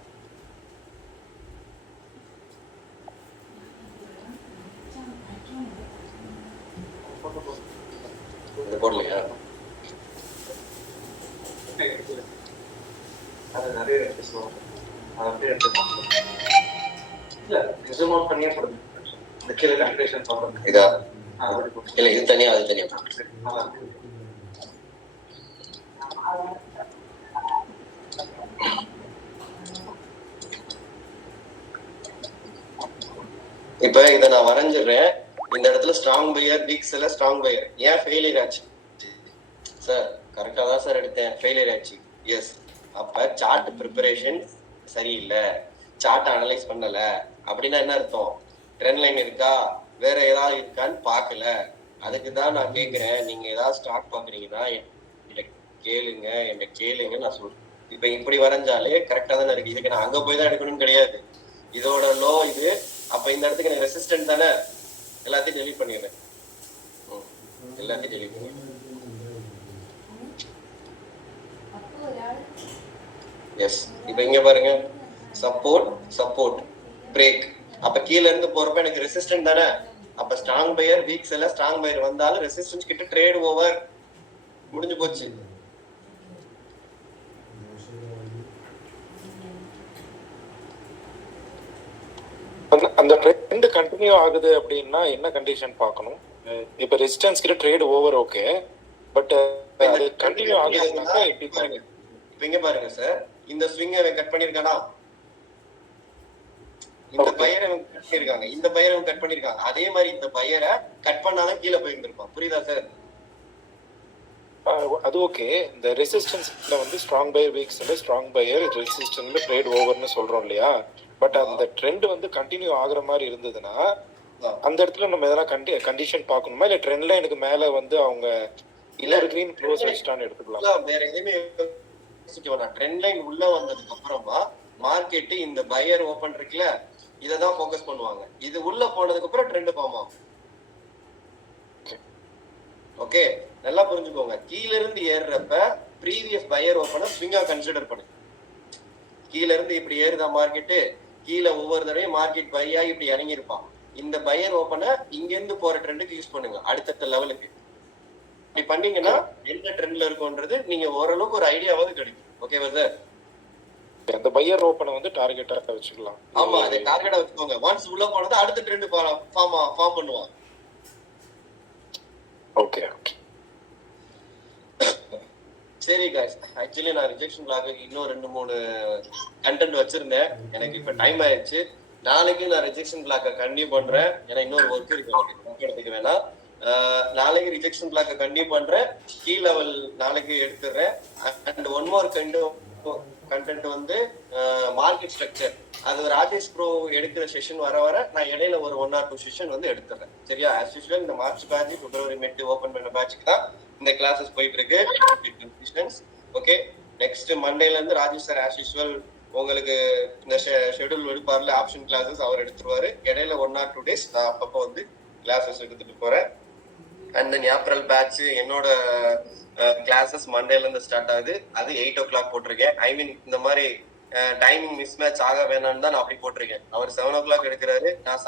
இது போடலையா? அது நிறைய இதா இல்ல, இது தனியா அது தனியா. இப்ப இதை நான் வரைஞ்சிடுறேன். இந்த இடத்துல strong buyer, weak seller, strong buyer. ஏன் ஃபெயிலியர் ஆச்சு சார்? கரெக்டா தான் சார் எடுத்தேன், ஃபெயிலியர் ஆச்சு. எஸ், அப்ப சார்ட் ப்ரிப்பரேஷன் சரியில்லை, சார்ட் அனலைஸ் பண்ணல அப்படின்னா என்ன அர்த்தம்? ட்ரெண்ட் லைன் இருக்கா, வேற ஏதாவது இருக்கான்னு பார்க்கல. அதுக்கு தான் நான் கேட்கிறேன், நீங்க ஏதாவது ஸ்டாக் பாக்குறீங்கன்னா என்கிட்ட கேளுங்க நான் சொல்றேன். இப்ப இப்படி வரைஞ்சாலே கரெக்டா தானே இருக்கு. இதுக்கு நான் அங்க போய் தான் எடுக்கணும்னு கிடையாது. இதோட லோ இது. அப்ப இந்த இடத்துக்கு எனக்கு ரெசிஸ்டன்ட் தானே, எல்லாத்தையும் டெலீட் பண்ணிடுறேன். எல்லாத்தையும் டெலீட் பண்ணிடுறேன். எஸ், இப்ப இங்க பாருங்க, சப்போர்ட் சப்போர்ட் பிரேக். அப்ப கீழ இருந்து போறப்ப எனக்கு ரெசிஸ்டன்ட் தானே. அப்ப strong buyer, weak seller, strong buyer வந்தாலும் ரெசிஸ்டன்ஸ் கிட்ட ட்ரேட் ஓவர், முடிஞ்சு போச்சு. அந்த ட்ரெண்ட் கண்டினியூ ஆகுது அப்படின்னா என்ன கண்டிஷன் பார்க்கணும்? இப்ப ரெசிஸ்டன்ஸ் கிட்ட ட்ரேட் ஓவர் ஓகே, பட் அது கண்டினியூ ஆகுதுன்னாக்கா எப்படி பாருங்க? இப்ப இங்க பாருங்க சார், இந்த ஸ்விங்கை கட் பண்ணிருக்கானா, இந்த பையரை கட் பண்ணிருக்காங்க, இந்த பையரை கட் பண்ணிருக்காங்க. அதே மாதிரி இந்த பையரை கட் பண்ணாலும் கீழே போயிருந்திருப்பான். புரியுதா சார்? அது ஓகே. இந்த ரெசிஸ்டன்ஸ்ல வந்து strong buyer, weak seller, strong buyer, ரெசிஸ்டன்ஸ்ல ட்ரேட் ஓவர்னு சொல்றோம் இல்லையா? பட் அந்த ட்ரெண்ட் வந்து கண்டினியூ ஆகுற மாதிரி இருந்ததுன்னா அந்த இடத்துல நம்ம எதனா கண்டிஷன் பார்க்கணுமா, இல்ல ட்ரெண்ட் லைனுக்கு மேல வந்து அவங்க இன்னொரு கிரீன் க்ளோஸ் வச்சிட்டான்னு எடுத்துக்கலாம்? வேற எதுவுமே யோசிக்க வேணாம். ட்ரெண்ட் லைன் உள்ள வந்ததுக்கு அப்புறமா மார்க்கெட் இந்த பையர் ஓபன் இருக்குல்ல, இததான் ஃபோக்கஸ் பண்ணுவாங்க. இது உள்ள போனதுக்கு அப்புறம் ட்ரெண்ட் ஃபார்ம் ஆகும். ஓகே, நல்லா புரிஞ்சுக்கோங்க. கீழ இருந்து ஏறுறப்ப ப்ரீவியஸ் பையர் ஓபனை ஸ்விங்கா கன்சிடர் பண்ணுங்க. கீழ இருந்து இப்படி ஏறுதா மார்க்கெட்டு, கீழே ஒவ்வொரு தடவையும் மார்க்கெட் பையா இப்படி இறங்கியிருப்பான். இந்த பையர் ஓபனை இங்க இருந்து போற ட்ரெண்டுக்கு யூஸ் பண்ணுங்க, அடுத்த லெவலுக்கு. இப்படி பண்ணீங்கன்னா எந்த ட்ரெண்ட்ல இருக்கும்ன்றது நீங்க ஓரளவுக்கு ஒரு ஐடியாவது கிடைக்கும். ஓகேவா சார்? அந்த பையர் ஓபனை வந்து டார்கெட்டா வச்சுக்கலாம். ஆமா, அதை டார்கெட்டா வச்சுக்கோங்க. ஒன்ஸ் உள்ள போனது அடுத்த ட்ரெண்ட் ஃபார்ம் பண்ணுவான். ஓகே ஓகே, சரி guys, ஆக்சுவலி நான் ரிஜெக்ஷன் பிளாக் இன்னும் 2-3 கண்டென்ட் வச்சிருந்தேன். எனக்கு இப்ப டைம் ஆயிடுச்சு. நாளைக்கு நான் ரிஜெக்ஷன் பிளாக்க கண்டினியூ பண்றேன். ஏன்னா இன்னொரு ஒர்க் இருக்கு, எனக்கு எடுத்துக்க வேணாம். நாளைக்கு ரிஜெக்ஷன் பிளாக்க கண்டினியூ பண்றேன். கீ லெவல் நாளைக்கு எடுத்துடுறேன். அண்ட் ஒன் மோர் கண்டென்ட் வந்து மார்க்கெட் ஸ்ட்ரக்சர். அது ராஜேஷ் ப்ரோ எடுக்கிற செஷன் வர வர நான் இடையில ஒரு 1 or 2 செஷன் வந்து எடுத்துறேன். சரியா? ஆஸ் யூசுவல் இந்த மார்ச் பேட்ச், பிப்ரவரி மிட் ஓபன் பண்ண பேட்சுக்கு தான் இந்த கிளாஸஸ் போயிட்டு இருக்கு. ஓகே, நெக்ஸ்ட் மண்டேல இருந்து ராஜேஷ் சார் ஆஸ் யூசுவல் உங்களுக்கு இந்த ஷெட்யூல் எடுப்பார்ல, ஆப்ஷன் கிளாஸஸ் அவர் எடுத்துருவாரு. இடையில 1 or 2 days நான் அப்பப்போ வந்து கிளாஸஸ் எடுத்துட்டு போறேன். அண்ட் தென் ஏப்ரல் பேட்ச் என்னோட கிளாஸஸ் மண்டேல இருந்து ஸ்டார்ட் ஆகுது. அது 8 o'clock போட்டிருக்கேன். ஐ மீன் இந்த மாதிரி டைமிங் மிஸ் மேட்ச் ஆக வேணாம்னு தான் நான் அப்படி போட்டிருக்கேன். அவர் 7 o'clock எடுக்கிறாரு, நான்